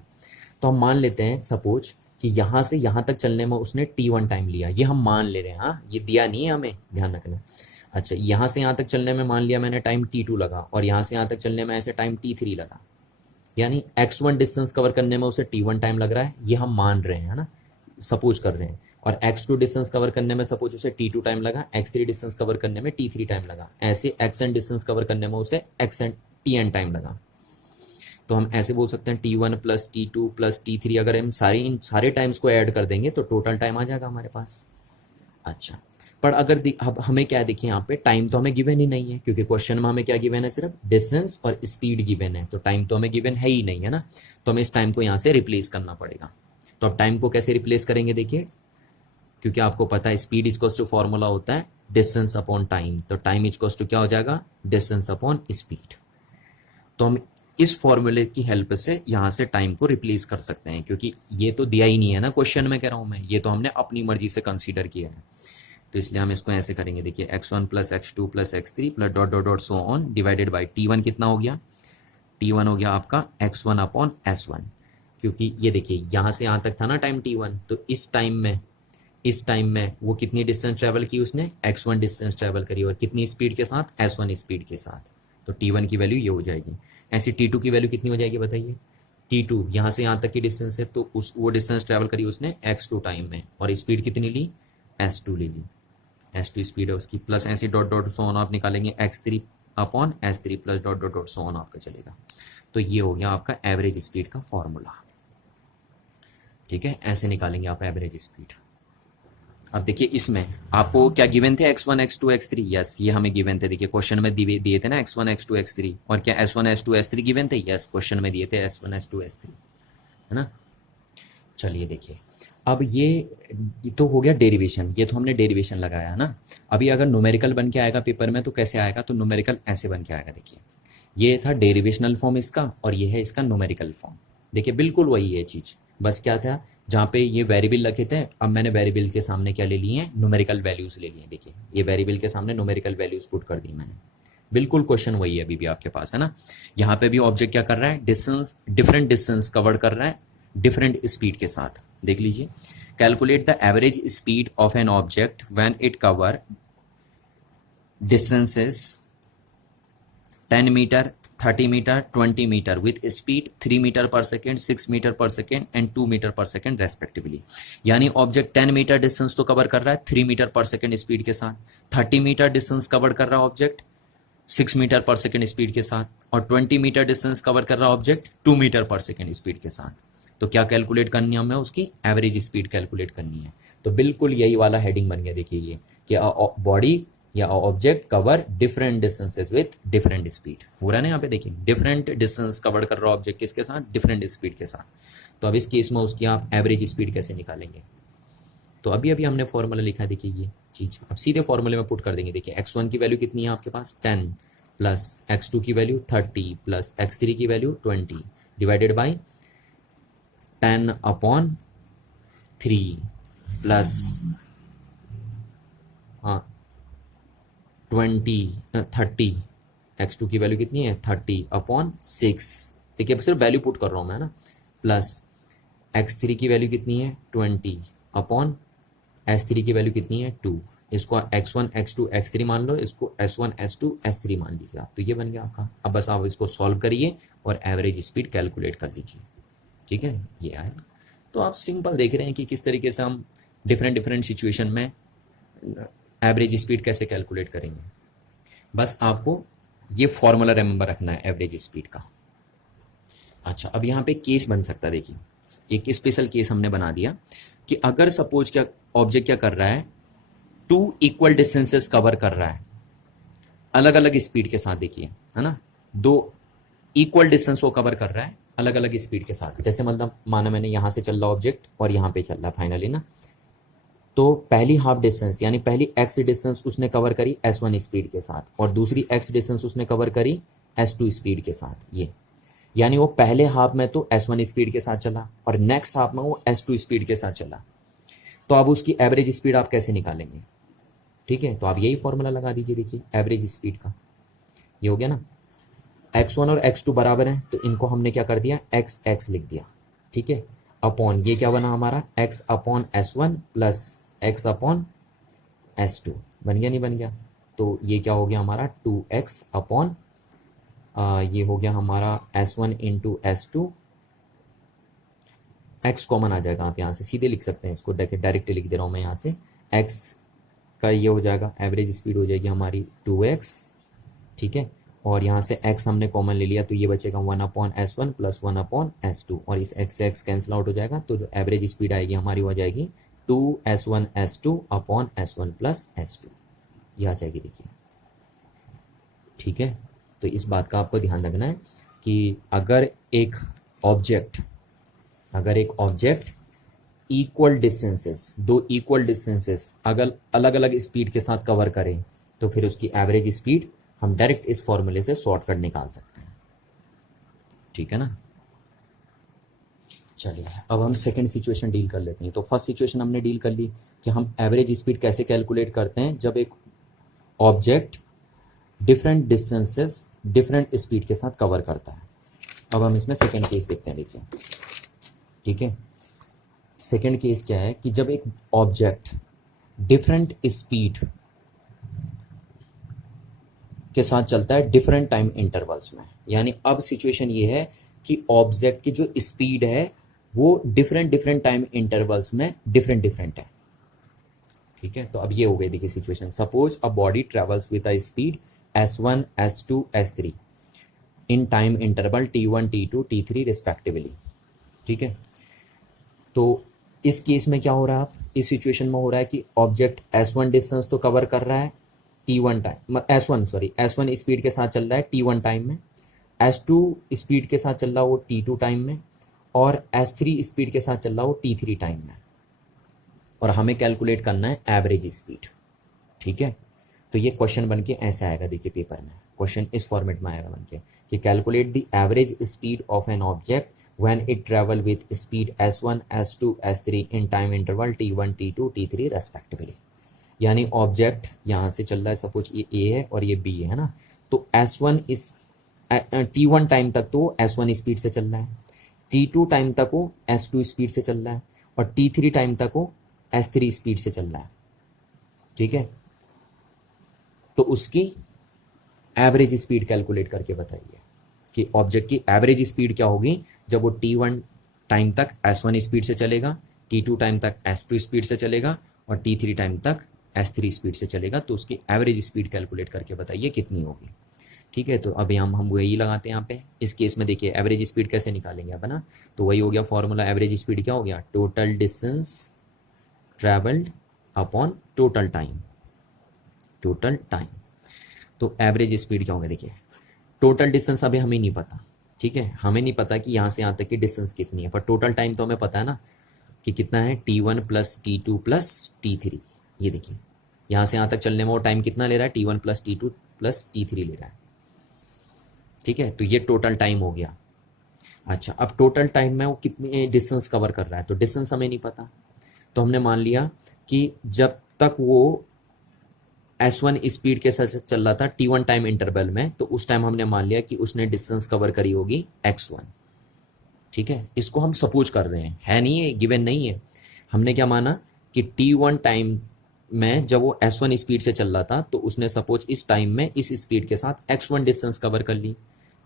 तो हम मान लेते हैं सपोज कि यहाँ से यहाँ तक चलने में उसने t1 टाइम लिया, ये हम मान ले रहे हैं, हाँ ये दिया नहीं है हमें, ध्यान रखना। अच्छा यहाँ से यहाँ तक चलने में मान लिया मैंने टाइम t2 लगा, और यहाँ से यहाँ तक चलने में ऐसे टाइम t3 लगा, यानी x1 डिस्टेंस कवर करने में उसे t1 टाइम लग रहा है, ये हम मान रहे हैं, है ना, सपोज कर रहे हैं। और x2 डिस्टेंस कवर करने में सपोज उसे t2 टाइम लगा, x3 डिस्टेंस कवर करने में t3 टाइम लगा, ऐसे xn डिस्टेंस कवर करने में उसे tn टाइम लगा। तो हम ऐसे बोल सकते हैं t1 plus t2 plus t3, अगर हम इन सारे टाइम्स को ऐड कर देंगे तो टोटल टाइम आ जाएगा हमारे पास। अच्छा पर अगर अब हमें क्या देखिए यहाँ पे टाइम तो हमें गिवन ही नहीं है, क्योंकि क्वेश्चन में हमें क्या गिवन है, सिर्फ डिस्टेंस और स्पीड गिवन है, तो टाइम तो हमें गिवन है ही नहीं, है ना। तो हमें इस टाइम को यहाँ से रिप्लेस करना पड़ेगा। तो अब टाइम को कैसे रिप्लेस करेंगे, देखिए क्योंकि आपको पता है स्पीड इक्वल्स टू फॉर्मूला होता है डिस्टेंस अपॉन टाइम, तो टाइम इक्वल्स टू क्या हो जाएगा, डिस्टेंस अपॉन स्पीड। तो हम इस फॉर्मूले की हेल्प से यहाँ से टाइम को रिप्लेस कर सकते हैं, क्योंकि ये तो दिया ही नहीं है ना क्वेश्चन में, कह रहा हूँ मैं, ये तो हमने अपनी मर्जी से कंसीडर किया है। तो इसलिए हम इसको ऐसे करेंगे, देखिए x1 plus x2 plus x3 plus dot dot dot so on divided by t1 कितना हो गया, t1 हो गया आपका x1 अपॉन s1, क्योंकि ये देखिए यहाँ से यहाँ तक था ना टाइम t1, तो इस टाइम में वो कितनी डिस्टेंस ट्रैवल की उसने, x1 डिस्टेंस ट्रैवल करी, और कितनी स्पीड के साथ, s1 स्पीड के साथ, तो t1 की वैल्यू ये हो जाएगी। ऐसे t2 की वैल्यू कितनी हो जाएगी बताइए, t2 यहाँ से यहाँ तक की डिस्टेंस है, तो वो डिस्टेंस ट्रैवल करी उसने x2 टाइम में, और स्पीड कितनी ली, s2 ले ली, s2 स्पीड है उसकी, प्लस ऐसे डॉट डॉट सो ऑन आप निकालेंगे x3 upon s3 plus dot dot dot so on आपका चलेगा। तो ये हो गया आपका एवरेज स्पीड का फॉर्मूला, ठीक है, ऐसे निकालेंगे आप एवरेज स्पीड। अब देखिए इसमें आपको क्या गिवन थे, x1 x2 x3, यस ये हमें गिवन थे, देखिए क्वेश्चन में दिए थे ना x1 x2 x3, और क्या s1 s2 s3 गिवन थे, यस क्वेश्चन में दिए थे s1 s2 s3, है ना। चलिए देखिए अब ये तो हो गया डेरिवेशन, ये तो हमने डेरिवेशन लगाया ना। अभी अगर न्यूमेरिकल बन के आएगा पेपर में तो कैसे आएगा, तो न्यूमेरिकल ऐसे बन के आएगा, देखिए ये था डेरिवेशनल फॉर्म इसका, और ये है इसका न्यूमेरिकल फॉर्म, देखिए बिल्कुल वही है चीज़, बस क्या था जहाँ पे ये वेरिएबल रखे थे, अब मैंने वेरिएबल के सामने क्या ले लिए हैं, न्यूमेरिकल वैल्यूज ले लिए, देखिए ये वेरिएबल के सामने न्यूमेरिकल वैल्यूज पुट कर दी मैंने, बिल्कुल क्वेश्चन वही है अभी भी आपके पास, है ना। यहाँ पे भी ऑब्जेक्ट क्या कर रहा है, डिस्टेंस डिफरेंट डिस्टेंस कवर कर रहा है डिफरेंट स्पीड के साथ, देख लीजिए। Calculate the average speed of an object when it cover distances 10 metre 30 metre 20 metre with speed 3 metre per second 6 metre per second and 2 metre per second respectively. यानी object 10 metre distance तो cover कर रहा है 3 metre per second speed के साथ, 30 metre distance cover कर रहा है object 6 metre per second speed के साथ, और 20 मीटर डिस्टेंस कवर कर रहा है object 2 metre per second speed के साथ। तो क्या कैलकुलेट करनी है हमें, उसकी एवरेज स्पीड कैलकुलेट करनी है। तो बिल्कुल यही वाला हेडिंग बन गया, देखिए ये कि बॉडी या object cover different distances with different speed, हो रहा है ना यहाँ पे, देखिए डिफरेंट डिस्टेंस कवर कर रहा ऑब्जेक्ट किसके साथ, डिफरेंट स्पीड के साथ। तो अब इस केस में उसकी आप एवरेज स्पीड कैसे निकालेंगे, तो अभी अभी हमने फॉर्मूला लिखा है, देखिए ये चीज अब सीधे फॉर्मूले में पुट कर देंगे। देखिए x1 की वैल्यू कितनी है आपके पास 10 प्लस x2 की वैल्यू 30 प्लस x3 की value 20 divided by 10 upon 3 plus हाँ 30 x2 की वैल्यू कितनी है 30/6। ठीक है, सिर्फ वैल्यू पुट कर रहा हूँ मैं ना, प्लस x3 की वैल्यू कितनी है 20/s3 की वैल्यू कितनी है 2। इसको x1 x2 x3 मान लो, इसको s1 s2 s3 मान लीजिए आप, तो ये बन गया आपका। अब बस आप इसको सॉल्व करिए और एवरेज स्पीड कैलकुलेट कर लीजिए। ठीक है, ये आया। तो आप सिंपल देख रहे हैं कि किस तरीके से हम डिफरेंट डिफरेंट सिचुएशन में एवरेज स्पीड कैसे कैलकुलेट करेंगे। बस आपको ये फॉर्मूला रिमेंबर रखना है एवरेज स्पीड का। अच्छा, अब यहाँ पे केस बन सकता है, देखिए एक स्पेशल केस हमने बना दिया कि अगर सपोज क्या ऑब्जेक्ट क्या कर रहा है, 2 इक्वल डिस्टेंसेस कवर कर रहा है अलग अलग स्पीड के साथ, देखिए है ना, 2 इक्वल डिस्टेंस को कवर कर रहा है अलग अलग स्पीड के साथ। जैसे मतलब माना मैंने यहां से चल रहा ऑब्जेक्ट और यहाँ पे चल रहा फाइनली ना, तो पहली हाफ डिस्टेंस यानी पहली एक्स डिस्टेंस उसने कवर करी s1 स्पीड के साथ और दूसरी एक्स डिस्टेंस उसने कवर करी s2 स्पीड के साथ। ये यानी वो पहले हाफ में तो s1 स्पीड के साथ चला और नेक्स्ट हाफ में वो s2 स्पीड के साथ चला। तो अब उसकी एवरेज स्पीड आप कैसे निकालेंगे? ठीक है, तो आप यही फॉर्मूला लगा दीजिए, देखिए एवरेज स्पीड का ये हो गया ना, x1 और x2 बराबर हैं तो इनको हमने क्या कर दिया x लिख दिया। ठीक है, अपॉन ये क्या बना हमारा x/s1 प्लस x/s2 बन गया, नहीं बन गया? तो ये क्या हो गया हमारा 2x अपॉन ये हो गया हमारा s1 into s2। x common आ जाएगा, आप यहाँ से सीधे लिख सकते हैं इसको, डायरेक्ट लिख दे रहा हूँ मैं यहाँ से। x का ये हो जाएगा, एवरेज स्पीड हो जाएगी हमारी 2x। ठीक है, और यहाँ से x हमने कॉमन ले लिया तो ये बचेगा 1/s1 प्लस 1/s2 और इस x से x कैंसिल आउट हो जाएगा। तो जो एवरेज स्पीड आएगी हमारी हो जाएगी 2s1s2 upon s1 plus s2, ये आ जाएगी, देखिए। ठीक है, तो इस बात का आपको ध्यान रखना है कि अगर एक object equal distances, 2 equal distances अगर अलग अलग स्पीड के साथ कवर करें तो फिर उसकी एवरेज स्पीड हम डायरेक्ट इस फॉर्मूले से शॉर्ट कट निकाल सकते हैं। ठीक है ना। चलिए अब हम सेकंड सिचुएशन डील कर लेते हैं। तो फर्स्ट सिचुएशन हमने डील कर ली कि हम एवरेज स्पीड कैसे कैलकुलेट करते हैं जब एक object different distances different speed के साथ कवर करता है। अब हम इसमें सेकंड केस देखते हैं, देखिए। ठीक है, सेकंड केस क्या है कि जब एक ऑब्जेक्ट डिफरेंट स्पीड के साथ चलता है डिफरेंट टाइम इंटरवल्स में। यानी अब सिचुएशन ये है कि ऑब्जेक्ट की जो स्पीड है वो डिफरेंट टाइम इंटरवल्स में डिफरेंट है। ठीक है, तो अब ये हो गई, देखिए situation. Suppose a body travels with a speed s1 s2 s3 in time interval t1 t2 t3 respectively. ठीक है, तो इस केस में क्या हो रहा है, आप इस सिचुएशन में हो रहा है कि ऑब्जेक्ट s1 डिस्टेंस तो कवर कर रहा है t1 टाइम, s1 स्पीड के साथ चल रहा है t1 टाइम में, s2 स्पीड के साथ चल रहा है वो t2 टाइम में, और s3 स्पीड के साथ चल रहा है वो t3 टाइम में। और हमें कैलकुलेट करना है एवरेज स्पीड। ठीक है, तो ये क्वेश्चन बन के ऐसा आएगा, देखिए पेपर में क्वेश्चन इस फॉर्मेट में आएगा बन के कि calculate the average speed of an object when it travel with speed s1 s2 s3 in time interval t1 t2 t3 respectively. यानी ऑब्जेक्ट यहाँ से चल रहा है, सपोज ये a है और ये b है ना, तो s1 इस t1 टाइम तक तो s1 स्पीड से चल रहा है, t2 टाइम तक वो s2 स्पीड से चल रहा है और t3 टाइम तक वो s3 स्पीड से चल रहा है। ठीक है, तो उसकी एवरेज स्पीड कैलकुलेट करके बताइए कि ऑब्जेक्ट की एवरेज स्पीड क्या होगी जब वो t1 टाइम तक s1 स्पीड से चलेगा, t2 टाइम तक s2 स्पीड से चलेगा और t3 टाइम तक s3 स्पीड से चलेगा। तो उसकी एवरेज स्पीड कैलकुलेट करके बताइए कितनी होगी। ठीक है, तो अभी हम वही लगाते हैं यहाँ पे। इस केस में देखिए एवरेज स्पीड कैसे निकालेंगे आप, है ना, तो वही हो गया फॉर्मूला। एवरेज स्पीड क्या हो गया, total distance travelled upon total time. तो एवरेज स्पीड क्या होगा, देखिए टोटल डिस्टेंस अभी हमें नहीं पता। ठीक है, हमें नहीं पता कि यहाँ से यहाँ तक की डिस्टेंस कितनी है, पर टोटल टाइम तो हमें पता है ना कि कितना है, t1 plus t2 plus t3। ये देखिए यहाँ से यहाँ तक चलने में वो टाइम कितना ले रहा है, t1 plus t2 plus t3 ले रहा है। ठीक है, तो ये टोटल टाइम हो गया। अच्छा, अब टोटल टाइम में वो कितनी डिस्टेंस कवर कर रहा है, तो डिस्टेंस हमें नहीं पता, तो हमने मान लिया कि जब तक वो S1 स्पीड के साथ चल रहा था T1 टाइम इंटरवल में, तो उस टाइम हमने मान लिया कि उसने डिस्टेंस कवर करी होगी x1। ठीक है, इसको हम सपोज कर रहे हैं, है नहीं, है गिवन नहीं है। हमने क्या माना कि T1 टाइम में जब वो S1 स्पीड से चल रहा था तो उसने सपोज इस टाइम में इस स्पीड के साथ x1 डिस्टेंस कवर कर ली,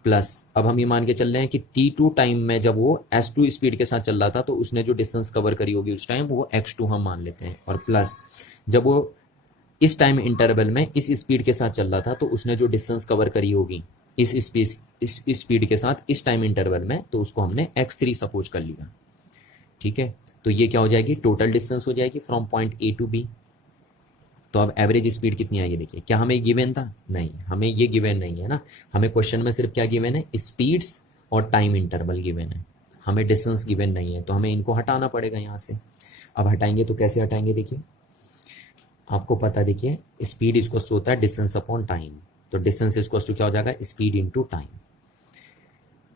प्लस अब हम ये मान के चल रहे हैं कि T2 टाइम में जब वो S2 स्पीड के साथ चल रहा था तो उसने जो डिस्टेंस कवर करी होगी उस टाइम वो x2 हम मान लेते हैं, और प्लस जब वो इस टाइम इंटरवल में इस स्पीड के साथ चल रहा था तो उसने जो डिस्टेंस कवर करी होगी इस स्पीड के साथ इस टाइम इंटरवल में, तो उसको हमने x3 सपोज कर लिया। ठीक है, तो ये क्या हो जाएगी, टोटल डिस्टेंस हो जाएगी from point A to B. तो अब एवरेज स्पीड कितनी आएगी देखिए, क्या हमें गिवन था? नहीं, हमें ये गिवन नहीं है ना, हमें क्वेश्चन में सिर्फ क्या गिवन है, स्पीड्स और टाइम इंटरवल गिवन है, हमें डिस्टेंस गिवन नहीं है, तो हमें इनको हटाना पड़ेगा यहाँ से। अब हटाएंगे तो कैसे हटाएंगे देखिए, आपको पता है, देखिए स्पीड इक्वल टू होता है डिस्टेंस अपॉन टाइम, तो डिस्टेंस इक्वल टू क्या हो जाएगा, स्पीड इनटू टाइम।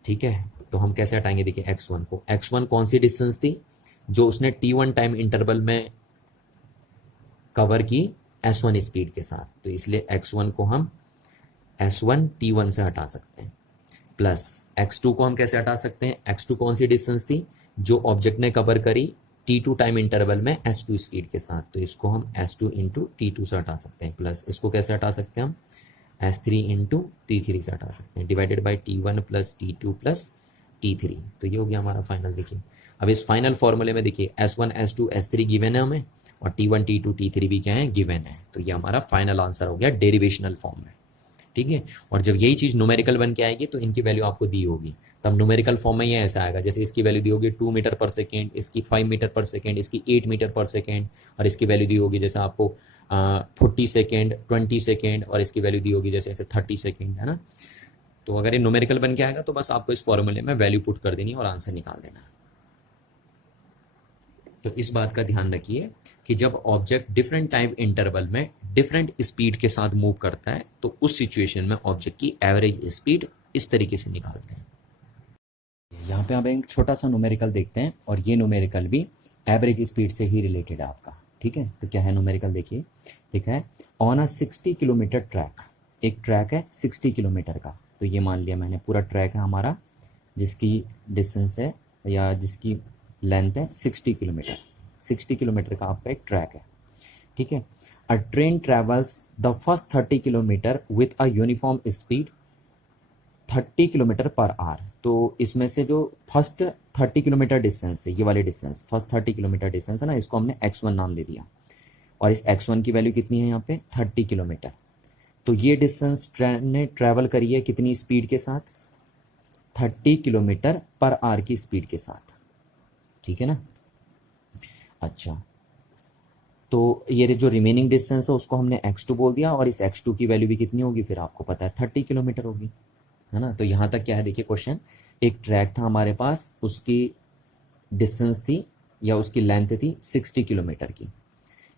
ठीक है, तो हम कैसे हटाएंगे देखिए x1 को, x1 कौन सी डिस्टेंस थी, जो उसने T1 टाइम इंटरवल में कवर की S1 स्पीड के साथ, तो इसलिए x1 को हम S1 T1 से हटा सकते हैं, प्लस x2 को हम कैसे हटा सकते हैं, x2 कौन सी डिस्टेंस थी, जो ऑब्जेक्ट ने कवर करी T2 टाइम इंटरवल में S2 स्पीड के साथ, तो इसको हम S2 इंटू T2 से हटा सकते हैं, प्लस इसको कैसे हटा सकते हैं हम, S3 इंटू T3 से हटा सकते हैं, divided by T1 plus T2 plus T3, तो ये हो गया हमारा फाइनल। देखिए अब इस फाइनल फॉर्मूले में देखिए S1 S2 S3 गिवन है हमें, और T1 T2 T3 भी क्या है, गिवन है, तो ये हमारा फाइनल आंसर हो गया डेरिवेशनल फॉर्म में। ठीक है, और जब यही चीज़ न्यूमेरिकल बन के आएगी तो इनकी वैल्यू आपको दी होगी, तब न्यूमेरिकल फॉर्म में ये ऐसा आएगा, जैसे इसकी वैल्यू दी होगी 2 मीटर पर सेकेंड, इसकी 5 मीटर पर सेकेंड, इसकी 8 मीटर पर सेकेंड, और इसकी वैल्यू दी होगी जैसे आपको 40 सेकेंड, 20 सेकेंड, और इसकी वैल्यू दी होगी जैसे ऐसे 30 सेकेंड, है ना। तो अगर ये न्यूमेरिकल बन के आएगा तो बस आपको इस फॉर्मूले में वैल्यू पुट कर देनी और आंसर निकाल देना। तो इस बात का ध्यान रखिए कि जब ऑब्जेक्ट डिफरेंट टाइम इंटरवल में डिफरेंट स्पीड के साथ मूव करता है तो उस सिचुएशन में ऑब्जेक्ट की एवरेज स्पीड इस तरीके से निकालते हैं। यहाँ पे आप एक छोटा सा न्यूमेरिकल देखते हैं, और ये न्यूमेरिकल भी एवरेज स्पीड से ही रिलेटेड है आपका। ठीक है, तो क्या है न्यूमेरिकल देखिए, लिखा है ऑन अ 60 किलोमीटर ट्रैक, एक ट्रैक है 60 किलोमीटर का, तो ये मान लिया मैंने पूरा ट्रैक है हमारा, जिसकी डिस्टेंस है या जिसकी लेंथ है 60 किलोमीटर, 60 किलोमीटर का आपका एक ट्रैक है। ठीक है, अ train travels the first 30 kilometre with a uniform speed 30 kilometre per hour, तो इसमें से जो फर्स्ट 30 किलोमीटर डिस्टेंस है, ये वाली डिस्टेंस फर्स्ट 30 किलोमीटर डिस्टेंस है ना, इसको हमने x1 नाम दे दिया, और इस x1 की वैल्यू कितनी है यहाँ पे 30 किलोमीटर। तो ये डिस्टेंस ट्रेन ने ट्रैवल करी है कितनी स्पीड के साथ, 30 किलोमीटर पर आवर की स्पीड के साथ। ठीक है ना, अच्छा, तो ये जो रिमेनिंग डिस्टेंस है उसको हमने x2 बोल दिया, और इस x2 की वैल्यू भी कितनी होगी, फिर आपको पता है 30 किलोमीटर होगी, है ना। तो यहाँ तक क्या है देखिए क्वेश्चन, एक ट्रैक था हमारे पास, उसकी डिस्टेंस थी या उसकी लेंथ थी 60 किलोमीटर की।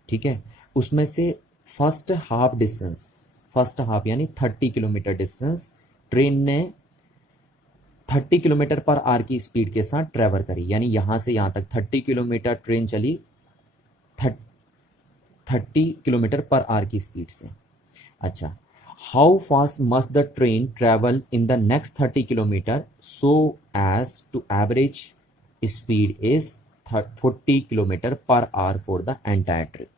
ठीक है, उसमें से first half distance, first half यानी 30 किलोमीटर डिस्टेंस ट्रेन ने 30 किलोमीटर पर आवर की स्पीड के साथ ट्रैवल करी, यानी यहाँ से यहाँ तक 30 किलोमीटर ट्रेन चली 30 किलोमीटर पर आवर की स्पीड से। अच्छा, how fast must the train travel in the next 30 kilometre so as to average speed is 40 kilometre per hour for the entire trip.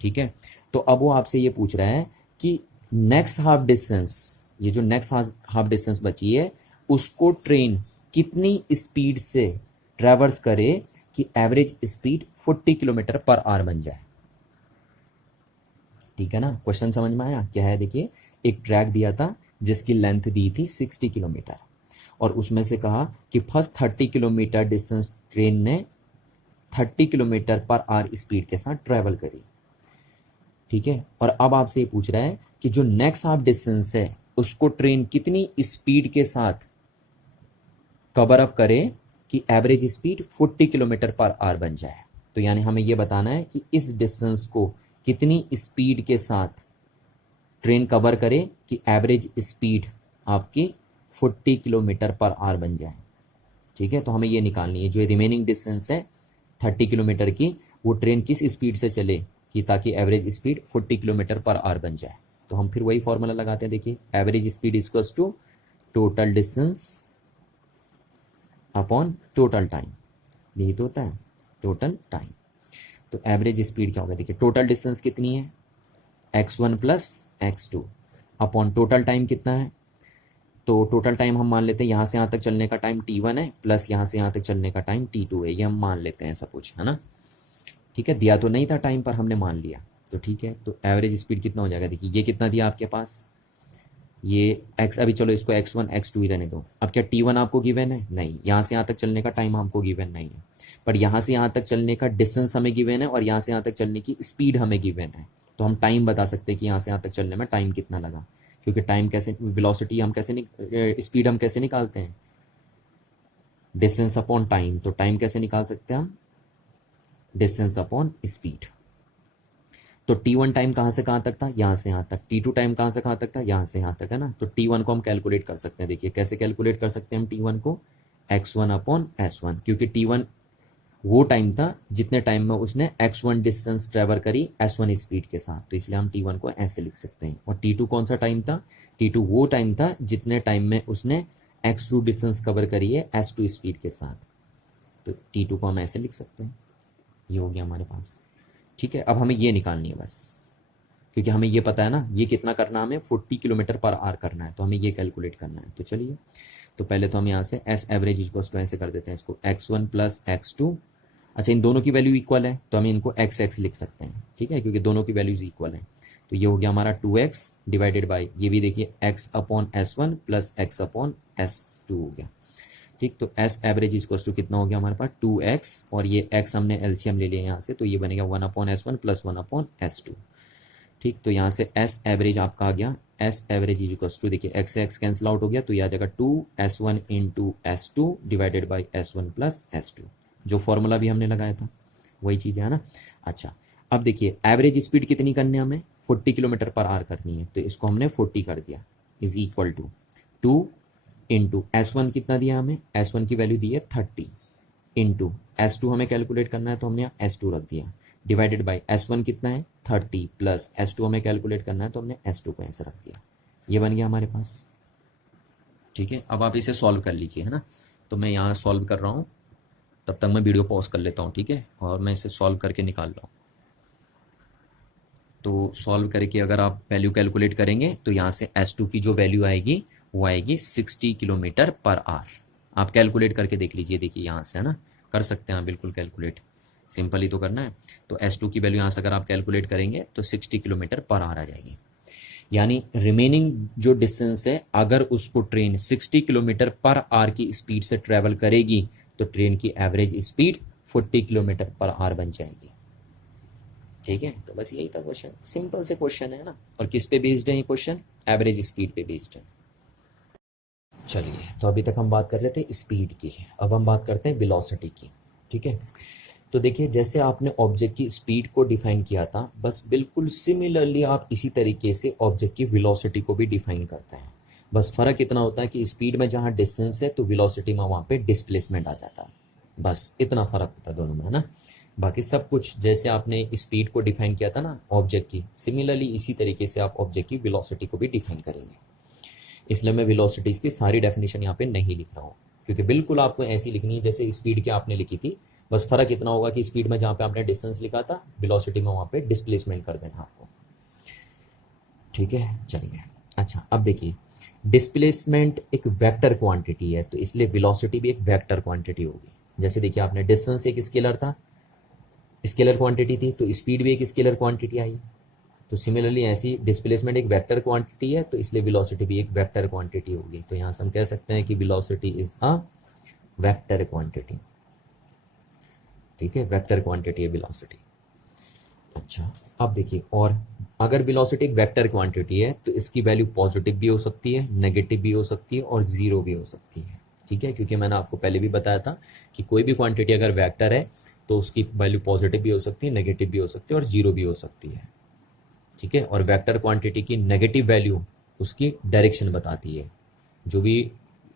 ठीक है, तो अब वो आपसे ये पूछ रहा है कि नेक्स्ट हाफ डिस्टेंस, ये जो नेक्स्ट हाफ डिस्टेंस बची है उसको ट्रेन कितनी स्पीड से ट्रैवर्स करे कि average speed 40 kilometre per our बन जाए। ठीक है ना, क्वेश्चन समझ में आया क्या है, देखिए एक ट्रैक दिया था जिसकी लेंथ दी थी 60 किलोमीटर, और उसमें से कहा कि फर्स्ट 30 किलोमीटर डिस्टेंस ट्रेन ने 30 किलोमीटर पर आवर स्पीड के साथ ट्रैवल करी। ठीक है, और अब आपसे ये पूछ रहा है कि जो नेक्स्ट हाफ डिस्टेंस है उसको ट्रेन कितनी स्पीड के साथ कवर अप करे कि average speed 40 kilometre per our बन जाए। तो यानी हमें ये बताना है कि इस डिस्टेंस को कितनी स्पीड के साथ ट्रेन कवर करे कि एवरेज स्पीड आपकी 40 किलोमीटर पर आवर बन जाए। ठीक है, तो हमें ये निकालनी है, जो रिमेनिंग डिस्टेंस है 30 किलोमीटर की, वो ट्रेन किस स्पीड से चले कि ताकि average speed 40 kilometre per our बन जाए। तो हम फिर वही फॉर्मूला लगाते हैं, देखिए average speed equals to total distance upon total time, यही तो होता है टोटल टाइम। तो एवरेज स्पीड क्या होगा, देखिए टोटल डिस्टेंस कितनी है x1 plus x2 upon total time कितना है, तो टोटल टाइम हम मान लेते हैं यहाँ से यहाँ तक चलने का टाइम t1 है प्लस यहाँ से यहाँ तक चलने का टाइम t2 है, ये हम मान लेते हैं सब कुछ, है ना। ठीक है, दिया तो नहीं था टाइम पर हमने मान लिया, तो ठीक है। तो एवरेज स्पीड कितना हो जाएगा, देखिए ये कितना दिया आपके पास, ये x, अभी चलो इसको x1 x2 ही रहने दो। अब क्या t1 आपको गिवन है, नहीं, यहाँ से यहाँ तक चलने का टाइम हमको गिवन नहीं है, पर यहाँ से यहाँ तक चलने का डिस्टेंस हमें गिवन है और यहाँ से यहाँ तक चलने की स्पीड हमें गिवन है। तो हम टाइम बता सकते हैं कि यहाँ से यहाँ तक चलने में टाइम कितना लगा, क्योंकि टाइम कैसे, वेलोसिटी हम कैसे स्पीड हम कैसे निकालते हैं, डिस्टेंस अपॉन टाइम। तो टाइम कैसे निकाल सकते हैं हम, डिस्टेंस अपॉन स्पीड। तो t1 टाइम कहाँ से कहाँ तक था, यहाँ से यहाँ तक। t2 टाइम कहाँ से कहाँ तक था, यहाँ से यहाँ तक, है ना। तो t1 को हम कैलकुलेट कर सकते हैं, देखिए कैसे कैलकुलेट कर सकते हैं हम t1 को, x1 अपॉन s1, क्योंकि t1 वो टाइम था जितने टाइम में उसने x1 डिस्टेंस ट्रेवल करी s1 स्पीड के साथ, तो इसलिए हम t1 को ऐसे लिख सकते हैं। और t2 कौन सा टाइम था, t2 वो टाइम था जितने टाइम में उसने x2 डिस्टेंस कवर करी है s2 स्पीड के साथ, तो t2 को हम ऐसे लिख सकते हैं। ये हो गया हमारे पास, ठीक है। अब हमें ये निकालनी है बस, क्योंकि हमें ये पता है ना ये कितना करना, हमें 40 किलोमीटर पर आवर करना है, तो हमें ये कैलकुलेट करना है। तो चलिए, तो पहले तो हम यहाँ से एस एवरेज इक्वल्स टू ऐसे कर देते हैं इसको, x1 प्लस x2। अच्छा, इन दोनों की वैल्यू इक्वल है तो हम इनको x लिख सकते हैं, ठीक है, क्योंकि दोनों की वैल्यूज इक्वल हैं। तो ये हो गया हमारा 2x डिवाइडेड बाई, ये भी देखिए x upon s1 plus x upon s2 हो गया, ठीक। तो एस एवरेज इक्वल्स टू कितना हो गया हमारे पास 2x, और ये x हमने एलसीएम ले लिया यहाँ से, तो ये बनेगा 1 upon s1 plus 1 upon s2, ठीक। तो यहाँ से एस एवरेज आपका आ गया, एस एवरेज इक्वल्स टू, देखिए x से x कैंसिल आउट हो गया, तो ये आ जाएगा 2s1 into s2 divided by s1 plus s2, जो फॉर्मूला भी हमने लगाया था वही चीज़ है ना। अच्छा, अब देखिए एवरेज स्पीड कितनी करनी है हमें, 40 किलोमीटर पर आवर करनी है, तो इसको हमने 40 कर दिया, is equal to 2 into S1 कितना दिया हमें, S1 की वैल्यू दी है 30, इंटू S2 हमें कैलकुलेट करना है तो हमने यहाँ S2 रख दिया, डिवाइडेड बाई S1 कितना है 30 प्लस S2 हमें कैलकुलेट करना है तो हमने S2 को ऐसे रख दिया, ये बन गया हमारे पास, ठीक है। अब आप इसे सॉल्व कर लीजिए, है ना। तो मैं यहाँ सॉल्व कर रहा हूँ, तब तक मैं वीडियो पॉज कर लेता हूँ, ठीक है, और मैं इसे सॉल्व करके निकाल रहा हूँ। तो सॉल्व करके अगर आप वैल्यू कैलकुलेट करेंगे तो यहाँ से S2 की जो वैल्यू आएगी वो आएगी 60 किलोमीटर पर आवर। आप कैलकुलेट करके देख लीजिए, देखिए यहाँ से, है ना, कर सकते हैं आप बिल्कुल कैलकुलेट, सिंपल ही तो करना है। तो S2 की वैल्यू यहाँ से अगर आप कैलकुलेट करेंगे तो 60 किलोमीटर पर आवर आ जाएगी, यानी रिमेनिंग जो डिस्टेंस है अगर उसको ट्रेन 60 किलोमीटर पर आवर की स्पीड से ट्रेवल करेगी तो ट्रेन की average speed 40 kilometre per our बन जाएगी, ठीक है। तो बस यही था क्वेश्चन, सिंपल से क्वेश्चन है ना। और किस पे बेस्ड है ये क्वेश्चन, एवरेज स्पीड पे बेस्ड है। चलिए, तो अभी तक हम बात कर रहे थे स्पीड की, अब हम बात करते हैं वेलोसिटी की, ठीक है। तो देखिए, जैसे आपने ऑब्जेक्ट की स्पीड को डिफाइन किया था, बस बिल्कुल सिमिलरली आप इसी तरीके से ऑब्जेक्ट की वेलोसिटी को भी डिफाइन करते हैं। बस फ़र्क इतना होता है कि स्पीड में जहाँ डिस्टेंस है तो वेलोसिटी में वहाँ पे डिस्प्लेसमेंट आ जाता है, बस इतना फ़र्क होता है दोनों में, है ना। बाकी सब कुछ जैसे आपने स्पीड को डिफाइन किया था ना ऑब्जेक्ट की, सिमिलरली इसी तरीके से आप ऑब्जेक्ट की वेलोसिटी को भी डिफाइन करेंगे। इसलिए मैं वेलोसिटीज की सारी डेफिनेशन यहाँ पे नहीं लिख रहा हूँ, क्योंकि बिल्कुल आपको ऐसी लिखनी है जैसे स्पीड की आपने लिखी थी, बस फर्क इतना होगा कि स्पीड में जहाँ पे आपने डिस्टेंस लिखा था, वेलोसिटी में वहाँ पे डिस्प्लेसमेंट कर देना आपको, ठीक है। चलिए, अच्छा अब देखिए, डिस्प्लेसमेंट एक वेक्टर क्वांटिटी है, तो इसलिए वेलोसिटी भी एक वेक्टर क्वांटिटी होगी। जैसे देखिए, आपने डिस्टेंस एक स्केलर था, स्केलर क्वांटिटी थी, तो स्पीड भी एक स्केलर क्वांटिटी आई। तो सिमिलरली ऐसी डिस्प्लेसमेंट एक वेक्टर क्वांटिटी है, तो इसलिए वेलोसिटी भी एक वेक्टर क्वांटिटी होगी। तो यहाँ से हम कह सकते हैं कि velocity is a vector quantity, ठीक है, वेक्टर क्वांटिटी है वेलोसिटी। अच्छा, अब देखिए, और अगर वेलोसिटी एक वेक्टर क्वांटिटी है तो इसकी वैल्यू पॉजिटिव भी हो सकती है, नेगेटिव भी हो सकती है और जीरो भी हो सकती है, ठीक है। क्योंकि मैंने आपको पहले भी बताया था कि कोई भी क्वांटिटी अगर वेक्टर है तो उसकी वैल्यू पॉजिटिव भी हो सकती है, नेगेटिव भी हो सकती है और जीरो भी हो सकती है, ठीक है। और वेक्टर क्वांटिटी की नेगेटिव वैल्यू उसकी डायरेक्शन बताती है। जो भी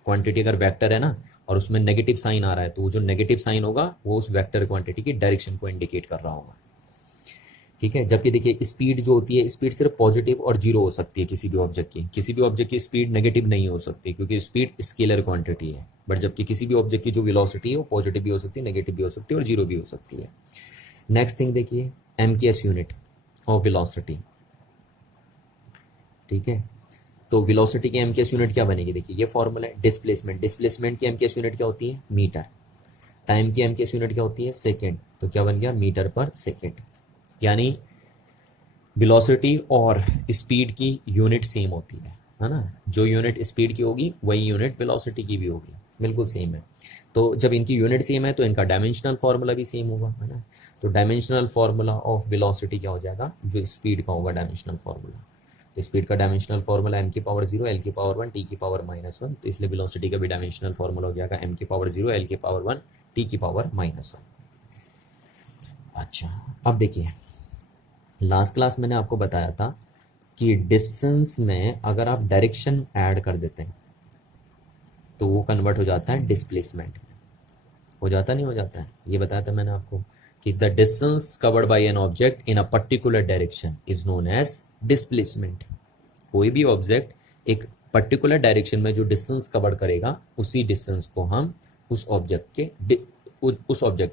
क्वांटिटी अगर वेक्टर है ना, और उसमें नेगेटिव साइन आ रहा है, तो वो जो नेगेटिव साइन होगा वो उस वेक्टर क्वांटिटी की डायरेक्शन को इंडिकेट कर रहा होगा। ठीक है, जबकि देखिए स्पीड जो होती है, स्पीड सिर्फ पॉजिटिव और जीरो हो सकती है किसी भी ऑब्जेक्ट की, किसी भी ऑब्जेक्ट की स्पीड नेगेटिव नहीं हो सकती क्योंकि स्पीड स्केलर क्वांटिटी है। बट जबकि किसी भी ऑब्जेक्ट की जो वेलोसिटी है वो पॉजिटिव भी हो सकती है, नेगेटिव भी हो सकती है और जीरो भी हो सकती है। नेक्स्ट थिंग देखिए, MKS यूनिट ऑफ वेलोसिटी। ठीक है, तो वेलोसिटी की MKS यूनिट क्या बनेगी, देखिए ये फॉर्मूला है। डिस्प्लेसमेंट, डिस्प्लेसमेंट की MKS यूनिट क्या होती है, मीटर। टाइम की MKS यूनिट क्या होती है, सेकेंड। तो क्या बन गया, मीटर पर सेकेंड। यानी वेलोसिटी और स्पीड की यूनिट सेम होती है ना। जो यूनिट स्पीड की होगी वही यूनिट वेलोसिटी की भी होगी, बिल्कुल सेम है। तो जब इनकी यूनिट सेम है तो इनका डायमेंशनल फार्मूला भी सेम होगा, है ना। तो डायमेंशनल फार्मूला ऑफ वेलोसिटी क्या हो जाएगा, जो स्पीड का होगा डायमेंशनल फार्मूला। तो स्पीड का dimensional formula m⁻0 l⁻1 t⁻−1, तो इसलिए वेलोसिटी का भी डायमेंशनल फार्मूला हो जाएगा m⁻0 l⁻1 t⁻−1। अच्छा, अब देखिए लास्ट क्लास मैंने आपको बताया था कि डिस्टेंस में अगर आप डायरेक्शन ऐड कर देते हैं तो वो कन्वर्ट हो जाता है डिस्प्लेसमेंट। हो जाता नहीं हो जाता है, ये बताया था मैंने आपको कि the distance covered by an object in a particular direction is known as displacement. कोई भी ऑब्जेक्ट एक पर्टिकुलर डायरेक्शन में जो डिस्टेंस कवर करेगा उसी डिस्टेंस को हम उस ऑब्जेक्ट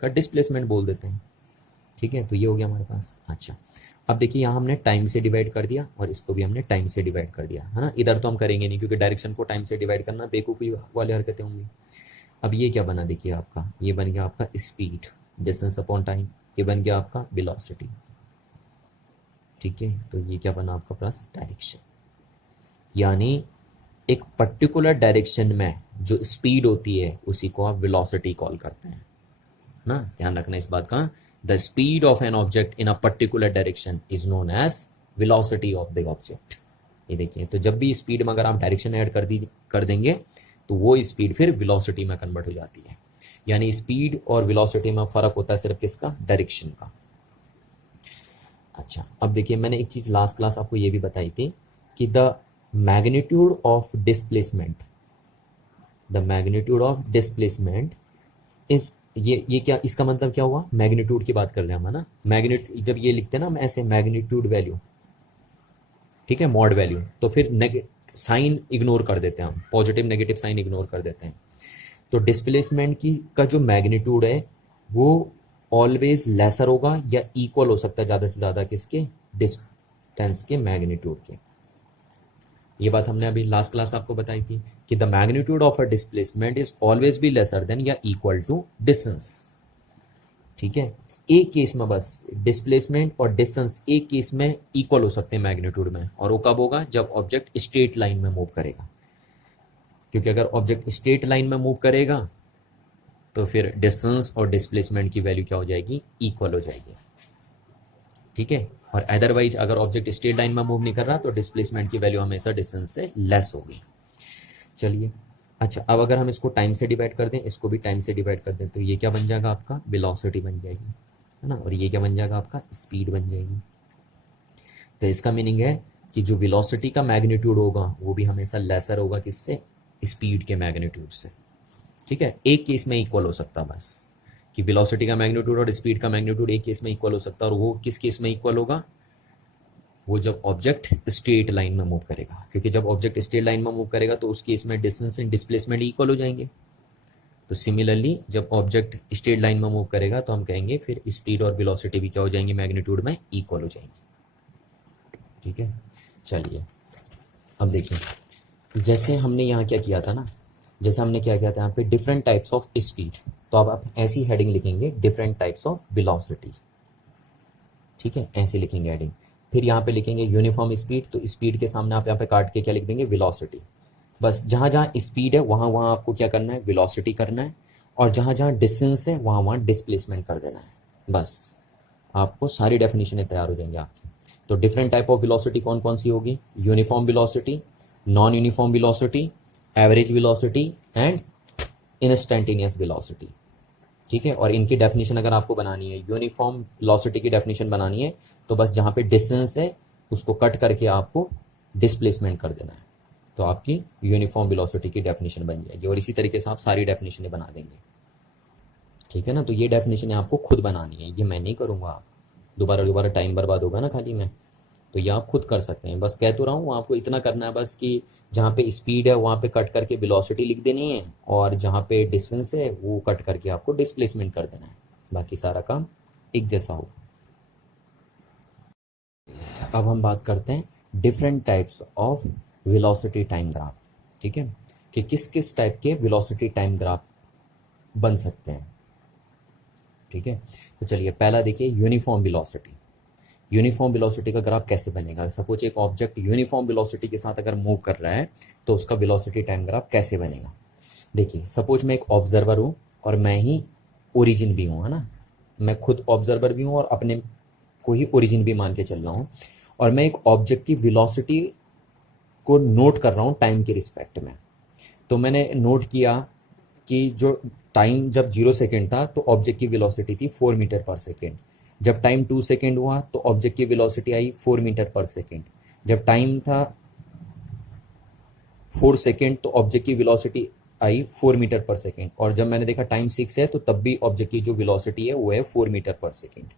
का डिस्प्लेसमेंट बोल देते हैं। ठीक है, तो ये हो गया हमारे पास। अच्छा, अब देखिए यहाँ हमने टाइम से डिवाइड कर दिया और इसको भी हमने टाइम से डिवाइड कर दिया, है ना। इधर तो हम करेंगे नहीं क्योंकि डायरेक्शन को टाइम से डिवाइड करना बेवकूफ़ी वाली हरकतें होंगी। अब ये क्या बना, देखिए आपका ये बन गया आपका स्पीड, डिस्टेंस अपॉन टाइम। ये बन गया आपका वेलोसिटी। ठीक है, तो ये क्या बना आपका प्लस डायरेक्शन। यानी एक पर्टिकुलर डायरेक्शन में जो स्पीड होती है उसी को आप वेलोसिटी कॉल करते हैं ना। ध्यान रखना इस बात का, the speed of an object in a particular direction is known as velocity of the object. ये देखिए, तो जब भी स्पीड में अगर आप डायरेक्शन ऐड कर देंगे तो वो स्पीड फिर वेलोसिटी में कन्वर्ट हो जाती है। यानी स्पीड और वेलोसिटी में फर्क होता है सिर्फ किसका, डायरेक्शन का। अच्छा, अब देखिए मैंने एक चीज लास्ट क्लास आपको ये भी बताई थी कि the magnitude of displacement, the magnitude of displacement is ये क्या, इसका मतलब क्या हुआ, मैग्नीट्यूड की बात कर रहे हैं हम, है ना। मैग्नीट्यूड जब ये लिखते हैं ना हम ऐसे मैग्नीट्यूड वैल्यू, ठीक है, मॉड वैल्यू, तो फिर साइन इग्नोर कर देते हैं हम, पॉजिटिव नेगेटिव साइन इग्नोर कर देते हैं। तो डिस्प्लेसमेंट की का जो मैग्नीट्यूड है वो ऑलवेज लेसर होगा या इक्वल हो सकता है ज़्यादा से ज़्यादा किसके, डिस्टेंस के मैग्नीट्यूड के। ये बात हमने अभी लास्ट क्लास आपको बताई थी कि the magnitude of a displacement is always be lesser than या इक्वल टू डिस्टेंस। ठीक है, एक केस में बस डिस्प्लेसमेंट और डिस्टेंस एक केस में इक्वल हो सकते हैं मैग्नीट्यूड में, और वो कब होगा, जब ऑब्जेक्ट स्ट्रेट लाइन में मूव करेगा। क्योंकि अगर ऑब्जेक्ट स्ट्रेट लाइन में मूव करेगा तो फिर डिस्टेंस और डिस्प्लेसमेंट की वैल्यू क्या हो जाएगी, इक्वल हो जाएगी। ठीक है, और अदरवाइज अगर ऑब्जेक्ट स्ट्रेट लाइन में मूव नहीं कर रहा तो डिस्प्लेसमेंट की वैल्यू हमेशा डिस्टेंस से लेस होगी। चलिए, अच्छा अब अगर हम इसको टाइम से डिवाइड कर दें, इसको भी टाइम से डिवाइड कर दें, तो ये क्या बन जाएगा आपका, वेलोसिटी बन जाएगी, है ना। और ये क्या बन जाएगा आपका, स्पीड बन जाएगी। तो इसका मीनिंग है कि जो वेलोसिटी का मैग्नीट्यूड होगा वो भी हमेशा लेसर होगा किससे, स्पीड के मैग्नीट्यूड से। ठीक है, एक केस में इक्वल हो सकता बस कि वेलोसिटी का मैग्नीट्यूड और स्पीड का मैग्नीट्यूड एक केस में इक्वल हो सकता है, और वो किस केस में इक्वल होगा, वो जब ऑब्जेक्ट स्ट्रेट लाइन में मूव करेगा। क्योंकि जब ऑब्जेक्ट स्ट्रेट लाइन में मूव करेगा तो उस केस में डिस्टेंस एंड डिस्प्लेसमेंट इक्वल हो जाएंगे। तो सिमिलरली जब ऑब्जेक्ट स्ट्रेट लाइन में मूव करेगा तो हम कहेंगे फिर स्पीड और वेलोसिटी भी क्या हो जाएंगे, मैग्नीट्यूड में इक्वल हो जाएंगे। ठीक है, चलिए अब देखिए जैसे हमने यहाँ क्या किया था ना, जैसे हमने क्या किया था यहाँ पे डिफरेंट टाइप्स ऑफ स्पीड, तो अब आप ऐसी हेडिंग लिखेंगे डिफरेंट टाइप्स ऑफ वेलोसिटी। ठीक है, ऐसे लिखेंगे हेडिंग। फिर यहाँ पे लिखेंगे यूनिफॉर्म स्पीड, तो स्पीड के सामने आप यहाँ पे काट के क्या लिख देंगे, वेलोसिटी। बस जहाँ जहाँ स्पीड है वहाँ वहाँ आपको क्या करना है, वेलोसिटी करना है, और जहाँ जहाँ डिस्टेंस है वहाँ वहाँ डिस्प्लेसमेंट कर देना है। बस आपको सारी डेफिनेशनें तैयार हो जाएंगी आपकी। तो डिफरेंट टाइप ऑफ वेलोसिटी कौन कौन सी होगी, uniform velocity, non uniform velocity, average velocity and instantaneous velocity. ठीक है, और इनकी डेफिनेशन अगर आपको बनानी है, यूनिफॉर्म वेलोसिटी की डेफिनेशन बनानी है तो बस जहाँ पे डिस्टेंस है उसको कट करके आपको डिस्प्लेसमेंट कर देना है। तो आपकी यूनिफॉर्म वेलोसिटी की डेफिनेशन बन जाएगी। और इसी तरीके से आप सारी डेफिनेशनें बना देंगे, ठीक है ना। तो ये डेफिनेशन आपको खुद बनानी है, ये मैं नहीं करूँगा, दोबारा दोबारा टाइम बर्बाद होगा ना खाली में। तो ये आप खुद कर सकते हैं, बस कह तो रहा हूँ, आपको इतना करना है बस कि जहाँ पे स्पीड है वहाँ पे कट करके वेलोसिटी लिख देनी है, और जहाँ पे डिस्टेंस है वो कट करके आपको डिस्प्लेसमेंट कर देना है, बाकी सारा काम एक जैसा हो। अब हम बात करते हैं different types of velocity time graph, ठीक है, कि किस किस टाइप के वेलोसिटी टाइम ग्राफ बन सकते हैं, ठीक है। तो चलिए पहला देखिए, यूनिफॉर्म वेलोसिटी। यूनिफॉर्म वेलोसिटी का ग्राफ कैसे बनेगा? सपोज एक ऑब्जेक्ट यूनिफॉर्म वेलोसिटी के साथ अगर मूव कर रहा है तो उसका वेलोसिटी टाइम ग्राफ कैसे बनेगा? देखिए सपोज मैं एक ऑब्जर्वर हूँ और मैं ही ओरिजिन भी हूँ, है ना, मैं खुद ऑब्जर्वर भी हूँ और अपने को ही ओरिजिन भी मान के चल रहा हूँ, और मैं एक ऑब्जेक्ट की वेलोसिटी को नोट कर रहा हूँ टाइम के रिस्पेक्ट में। तो मैंने नोट किया कि जो टाइम जब 0 सेकेंड था तो ऑब्जेक्ट की वेलोसिटी थी 4 मीटर पर सेकेंड, जब टाइम 2 सेकेंड हुआ तो ऑब्जेक्ट की वेलोसिटी आई 4 मीटर पर सेकेंड, जब टाइम था 4 सेकेंड तो ऑब्जेक्ट की वेलोसिटी आई 4 मीटर पर सेकेंड, और जब मैंने देखा टाइम 6 है तो तब भी ऑब्जेक्ट की जो वेलोसिटी है वो है 4 मीटर पर सेकेंड।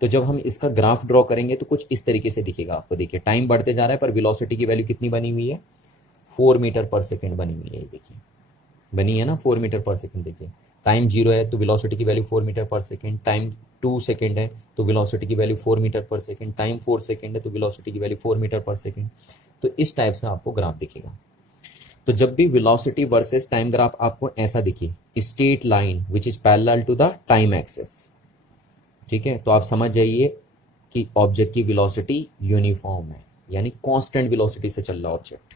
तो जब हम इसका ग्राफ ड्रॉ करेंगे तो कुछ इस तरीके से दिखेगा आपको। देखिए टाइम बढ़ते जा रहा है पर वेलोसिटी की वैल्यू कितनी बनी हुई है? 4 मीटर पर सेकेंड बनी हुई है, ये देखिए बनी है ना 4 मीटर पर सेकेंड। देखिए टाइम 0 है तो वेलोसिटी की value 4 metre per second, time 2 second है तो वेलोसिटी की value 4 metre per second, time 4 second है तो वेलोसिटी की वैल्यू 4 मीटर पर सेकेंड। तो इस टाइप से आपको ग्राफ दिखेगा। तो जब भी वेलोसिटी वर्सेस टाइम ग्राफ आपको ऐसा दिखे, straight line which is parallel to the time axis, ठीक है, तो आप समझ जाइए कि ऑब्जेक्ट की वेलोसिटी यूनिफॉर्म है, यानी कांस्टेंट वेलोसिटी से चल रहा ऑब्जेक्ट,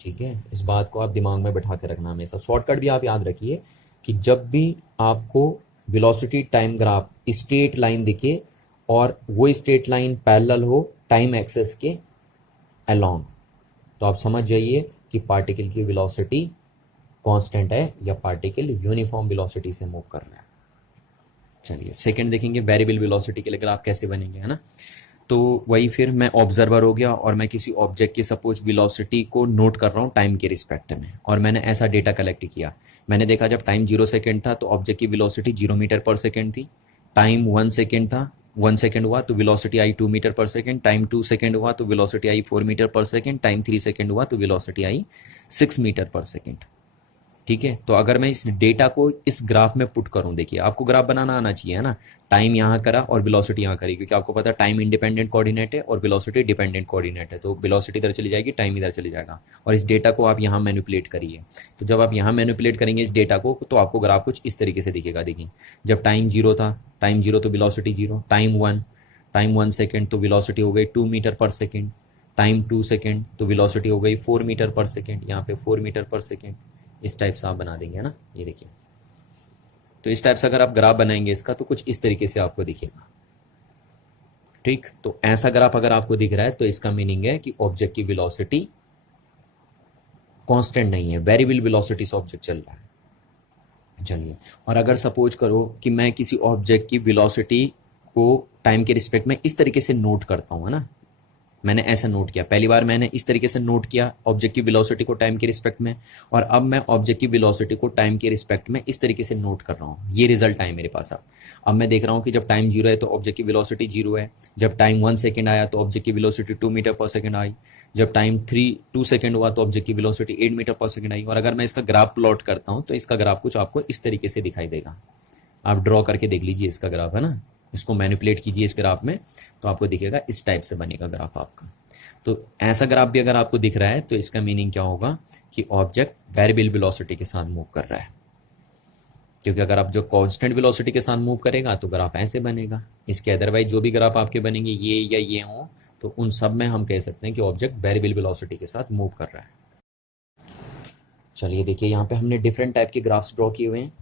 ठीक है। इस बात को आप दिमाग में बैठा के रखना हमेशा। शॉर्टकट भी आप याद रखिए कि जब भी आपको velocity time graph straight line दिखे और वो स्ट्रेट लाइन पैरेलल हो टाइम एक्सिस के अलोंग, तो आप समझ जाइए कि पार्टिकल की वेलोसिटी कांस्टेंट है या पार्टिकल यूनिफॉर्म वेलोसिटी से मूव कर रहा है। चलिए सेकंड देखेंगे, वेरिएबल वेलोसिटी के लिए ग्राफ कैसे बनेंगे, है ना। तो वही फिर मैं ऑब्जर्वर हो गया और मैं किसी ऑब्जेक्ट की सपोज वेलोसिटी को नोट कर रहा हूँ टाइम के रिस्पेक्ट में, और मैंने ऐसा डेटा कलेक्ट किया। मैंने देखा जब टाइम 0 सेकेंड था तो ऑब्जेक्ट की वेलोसिटी 0 मीटर पर सेकेंड थी, टाइम 1 सेकेंड था, 1 सेकेंड हुआ तो वेलोसिटी आई 2 metre per second, time 2 second हुआ तो वेलोसिटी आई 4 metre per second, time 3 second हुआ तो वेलोसिटी आई 6 मीटर पर सेकेंड, ठीक है। तो अगर मैं इस डेटा को इस ग्राफ में पुट करूं, देखिए आपको ग्राफ बनाना आना चाहिए, है ना। टाइम यहाँ करा और वेलोसिटी यहाँ करी, क्योंकि आपको पता है टाइम इंडिपेंडेंट कोऑर्डिनेट है और वेलोसिटी डिपेंडेंट कोऑर्डिनेट है, तो वेलोसिटी इधर चली जाएगी, टाइम इधर चली जाएगा, और इस डेटा को आप यहाँ मैनिपुलेट करिए। तो जब आप यहाँ मैनिपुलेट करेंगे इस डेटा को तो आपको ग्राफ कुछ इस तरीके से दिखेगा। देखिए जब टाइम 0 था, टाइम 0 तो वेलोसिटी 0, टाइम 1 सेकेंड तो वेलोसिटी हो गई 2 metre per second, time 2 second तो वेलोसिटी हो गई 4 मीटर पर सेकेंड, यहाँ पे 4 मीटर पर सेकेंड। इस टाइप से आप बना देंगे, है ना, ये देखिए। तो इस टाइप से अगर आप ग्राफ बनाएंगे इसका तो कुछ इस तरीके से आपको दिखेगा, ठीक। तो ऐसा ग्राफ अगर आपको दिख रहा है तो इसका मीनिंग है कि ऑब्जेक्ट की वेलोसिटी कांस्टेंट नहीं है, वेरिएबल वेलोसिटी से ऑब्जेक्ट चल रहा है। चलिए, और अगर सपोज करो कि मैं किसी ऑब्जेक्ट की वेलोसिटी को टाइम के रिस्पेक्ट में इस तरीके से नोट करता हूँ, है ना, मैंने ऐसा नोट किया, पहली बार मैंने इस तरीके से नोट किया ऑब्जेक्ट की वेलोसिटी को टाइम के रिस्पेक्ट में, और अब मैं ऑब्जेक्ट की वेलोसिटी को टाइम के रिस्पेक्ट में इस तरीके से नोट कर रहा हूँ। ये रिजल्ट आए मेरे पास। अब मैं देख रहा हूँ कि जब टाइम 0 है तो ऑब्जेक्ट की वेलोसिटी 0 है, जब टाइम 1 सेकेंड आया तो ऑब्जेक्ट की velocity 2 metre per second I, जब टाइम 2 सेकेंड हुआ तो ऑब्जेक्ट की velocity 8 metre per second I. और अगर मैं इसका ग्राफ प्लॉट करता हूँ तो इसका ग्राफ कुछ आपको इस तरीके से दिखाई देगा। आप ड्रॉ करके देख लीजिए इसका ग्राफ, है ना, इसको मैनिपुलेट कीजिए इस ग्राफ में तो आपको दिखेगा इस टाइप से बनेगा ग्राफ आपका। तो ऐसा ग्राफ भी अगर आपको दिख रहा है तो इसका मीनिंग क्या होगा कि ऑब्जेक्ट वेरिएबल वेलोसिटी के साथ मूव कर रहा है, क्योंकि अगर आप जो कांस्टेंट वेलोसिटी के साथ मूव करेगा तो ग्राफ ऐसे बनेगा। इसके अदरवाइज जो भी ग्राफ आपके बनेंगे ये या ये हो तो उन सब में हम कह सकते हैं कि ऑब्जेक्ट वेरिएबल वेलोसिटी के साथ मूव कर रहा है। चलिए देखिए, यहाँ पे हमने डिफरेंट टाइप के ग्राफ्स ड्रॉ किए हुए हैं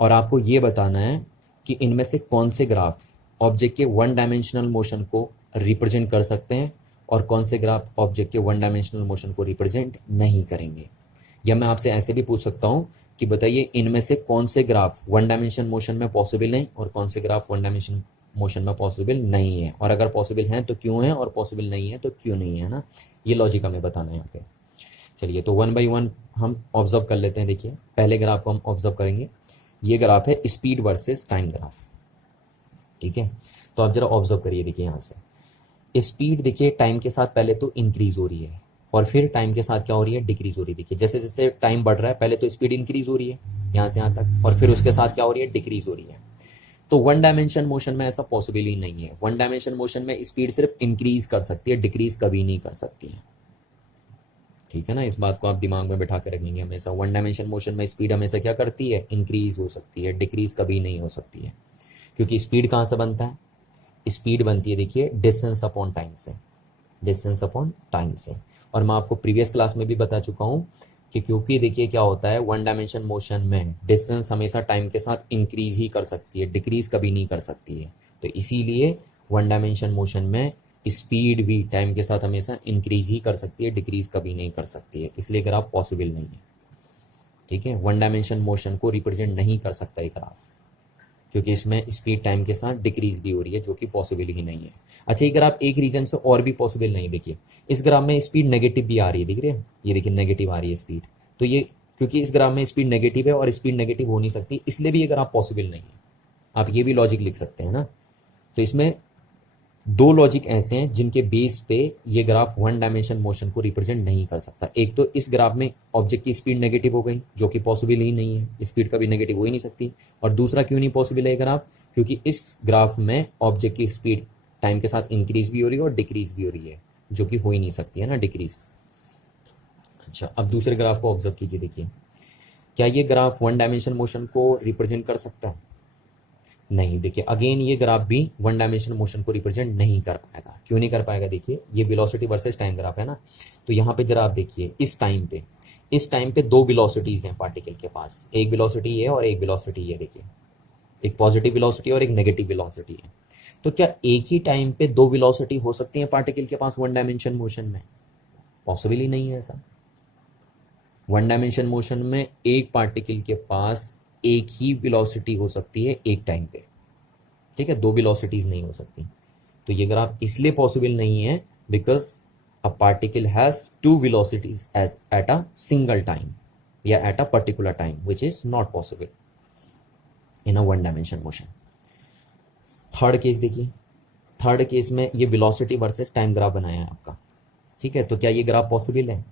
और आपको ये बताना है कि इनमें से कौन से ग्राफ ऑब्जेक्ट के 1 डायमेंशनल मोशन को रिप्रेजेंट कर सकते हैं और कौन से ग्राफ ऑब्जेक्ट के 1 डायमेंशनल मोशन को रिप्रेजेंट नहीं करेंगे। या मैं आपसे ऐसे भी पूछ सकता हूँ कि बताइए इनमें से कौन से ग्राफ 1 डायमेंशन मोशन में पॉसिबल हैं और कौन से ग्राफ 1 डायमेंशन मोशन में पॉसिबल नहीं है, और अगर पॉसिबल हैं तो क्यों है और पॉसिबल नहीं है तो क्यों नहीं है ना। ये लॉजिक हमें बताना है यहाँ पे। चलिए तो वन बाई वन हम ऑब्जर्व कर लेते हैं। देखिए पहले ग्राफ को हम ऑब्जर्व करेंगे, ये ग्राफ है स्पीड वर्सेस टाइम ग्राफ, ठीक है। तो आप जरा ऑब्जर्व करिए, देखिए यहाँ से स्पीड देखिए टाइम के साथ पहले तो इंक्रीज हो रही है और फिर टाइम के साथ क्या हो रही है, डिक्रीज हो रही है। देखिए जैसे जैसे टाइम बढ़ रहा है पहले तो स्पीड इंक्रीज हो रही है यहाँ से यहाँ तक, और फिर उसके साथ क्या हो रही है, डिक्रीज हो रही है। तो वन डायमेंशन मोशन में ऐसा पॉसिबल ही नहीं है। वन डायमेंशन मोशन में स्पीड सिर्फ इंक्रीज कर सकती है, डिक्रीज कभी नहीं कर सकती है, ठीक है ना। इस बात को आप दिमाग में बैठा के रखेंगे हमेशा। वन डायमेंशन मोशन में स्पीड हमेशा क्या करती है, इंक्रीज हो सकती है, डिक्रीज कभी नहीं हो सकती है। क्योंकि स्पीड कहाँ से बनता है, स्पीड बनती है देखिए डिस्टेंस अपॉन टाइम से, डिस्टेंस अपॉन टाइम से। और मैं आपको प्रीवियस क्लास में भी बता चुका हूँ कि क्योंकि देखिए क्या होता है, वन डायमेंशन मोशन में डिस्टेंस हमेशा टाइम के साथ इंक्रीज ही कर सकती है, डिक्रीज कभी नहीं कर सकती है। तो इसीलिए वन डायमेंशन मोशन में स्पीड भी टाइम के साथ हमेशा इंक्रीज ही कर सकती है, डिक्रीज कभी नहीं कर सकती है। इसलिए ग्राफ पॉसिबल नहीं है, ठीक है। वन डायमेंशन मोशन को रिप्रेजेंट नहीं कर सकता ये ग्राफ, क्योंकि इसमें स्पीड टाइम के साथ डिक्रीज भी हो रही है, जो कि पॉसिबल ही नहीं है। अच्छा ये ग्राफ एक रीजन से और भी पॉसिबल नहीं, देखिए इस ग्राफ में स्पीड नेगेटिव भी आ रही है, दिख रही है, ये देखिए नेगेटिव आ रही है स्पीड। तो ये क्योंकि इस ग्राफ में स्पीड नेगेटिव है और स्पीड नेगेटिव हो नहीं सकती, इसलिए भी ये ग्राफ पॉसिबल नहीं है। आप ये भी लॉजिक लिख सकते हैं ना। तो इसमें दो लॉजिक ऐसे हैं जिनके बेस पे ये ग्राफ वन डायमेंशन मोशन को रिप्रेजेंट नहीं कर सकता। एक तो इस ग्राफ में ऑब्जेक्ट की स्पीड नेगेटिव हो गई, जो कि पॉसिबल ही नहीं है, स्पीड कभी नेगेटिव हो ही नहीं सकती। और दूसरा क्यों नहीं पॉसिबल है ग्राफ, क्योंकि इस ग्राफ में ऑब्जेक्ट की स्पीड टाइम के साथ इंक्रीज भी हो रही है और डिक्रीज भी हो रही है, जो कि हो ही नहीं सकती है ना, डिक्रीज। अच्छा अब दूसरे ग्राफ को ऑब्जर्व कीजिए, देखिए क्या ये ग्राफ वन डायमेंशन मोशन को रिप्रेजेंट कर सकता है, नहीं। देखिए अगेन ये ग्राफ भी वन डायमेंशन मोशन को रिप्रेजेंट नहीं कर पाएगा। क्यों नहीं कर पाएगा, देखिए ये वेलोसिटी वर्सेस टाइम ग्राफ है ना। तो यहाँ पे जरा आप देखिए इस टाइम पे दो वेलोसिटीज हैं पार्टिकल के पास, एक वेलोसिटी ये और एक वेलोसिटी ये, देखिए एक पॉजिटिव वेलोसिटी और एक नेगेटिव वेलोसिटी है। तो क्या एक ही टाइम पे दो वेलोसिटी हो सकती है पार्टिकल के पास वन डायमेंशन मोशन में, पॉसिबल ही नहीं है ऐसा। वन डायमेंशन मोशन में एक पार्टिकल के पास एक ही वेलोसिटी हो सकती है एक टाइम पे, ठीक है, दो वेलोसिटीज नहीं हो सकती। तो ये ग्राफ इसलिए पॉसिबल नहीं है because a particle has two velocities as at a single time या at a particular time, which is not possible in a one dimension motion. Third case देखिए, थर्ड केस में ये वेलोसिटी वर्सेस टाइम ग्राफ बनाया है आपका, ठीक है। तो क्या ये ग्राफ पॉसिबल है,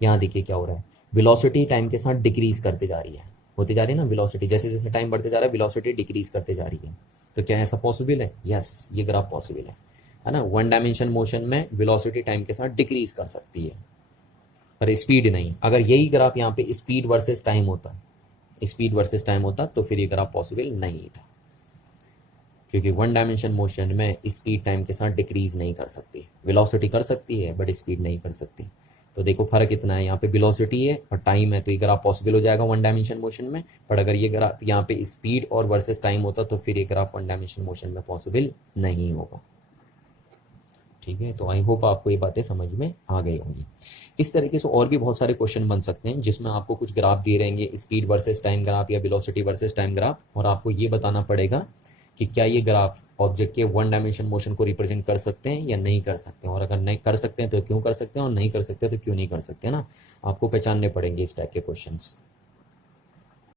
यहाँ देखिए क्या हो रहा है, वेलोसिटी टाइम के साथ डिक्रीज करते जा रही है, होती जा रही है ना वेलोसिटी, जैसे जैसे टाइम बढ़ते जा रहा है वेलोसिटी डिक्रीज करते जा रही है। तो क्या ऐसा पॉसिबल है, यस ये ग्राफ पॉसिबल है ना। वन डायमेंशन मोशन में वेलोसिटी टाइम के साथ डिक्रीज कर सकती है पर स्पीड नहीं। अगर यही ग्राफ यहाँ पे स्पीड वर्सेस टाइम होता, स्पीड वर्सेस टाइम होता तो फिर ये ग्राफ पॉसिबल नहीं था, क्योंकि वन डायमेंशन मोशन में स्पीड टाइम के साथ डिक्रीज नहीं कर सकती, वेलोसिटी कर सकती है बट स्पीड नहीं कर सकती। तो देखो फर्क इतना है, यहाँ पे वेलोसिटी है और टाइम है, तो ये ग्राफ पॉसिबल हो जाएगा वन डायमेंशन मोशन में। पर अगर ये ग्राफ यहाँ पे स्पीड और वर्सेस टाइम होता तो फिर ये ग्राफ वन डायमेंशन मोशन में पॉसिबल नहीं होगा, ठीक है। तो आई होप आपको ये बातें समझ में आ गई होंगी। इस तरीके से और भी बहुत सारे क्वेश्चन बन सकते हैं जिसमें आपको कुछ ग्राफ दिए रहेंगे, स्पीड वर्सेस टाइम ग्राफ या वेलोसिटी वर्सेस टाइम ग्राफ, और आपको ये बताना पड़ेगा कि क्या ये ग्राफ ऑब्जेक्ट के वन डायमेंशन मोशन को रिप्रेजेंट कर सकते हैं या नहीं कर सकते हैं, और अगर नहीं कर सकते हैं तो क्यों कर सकते हैं, और नहीं कर सकते तो क्यों नहीं कर सकते, ना। आपको पहचानने पड़ेंगे इस टाइप के क्वेश्चंस।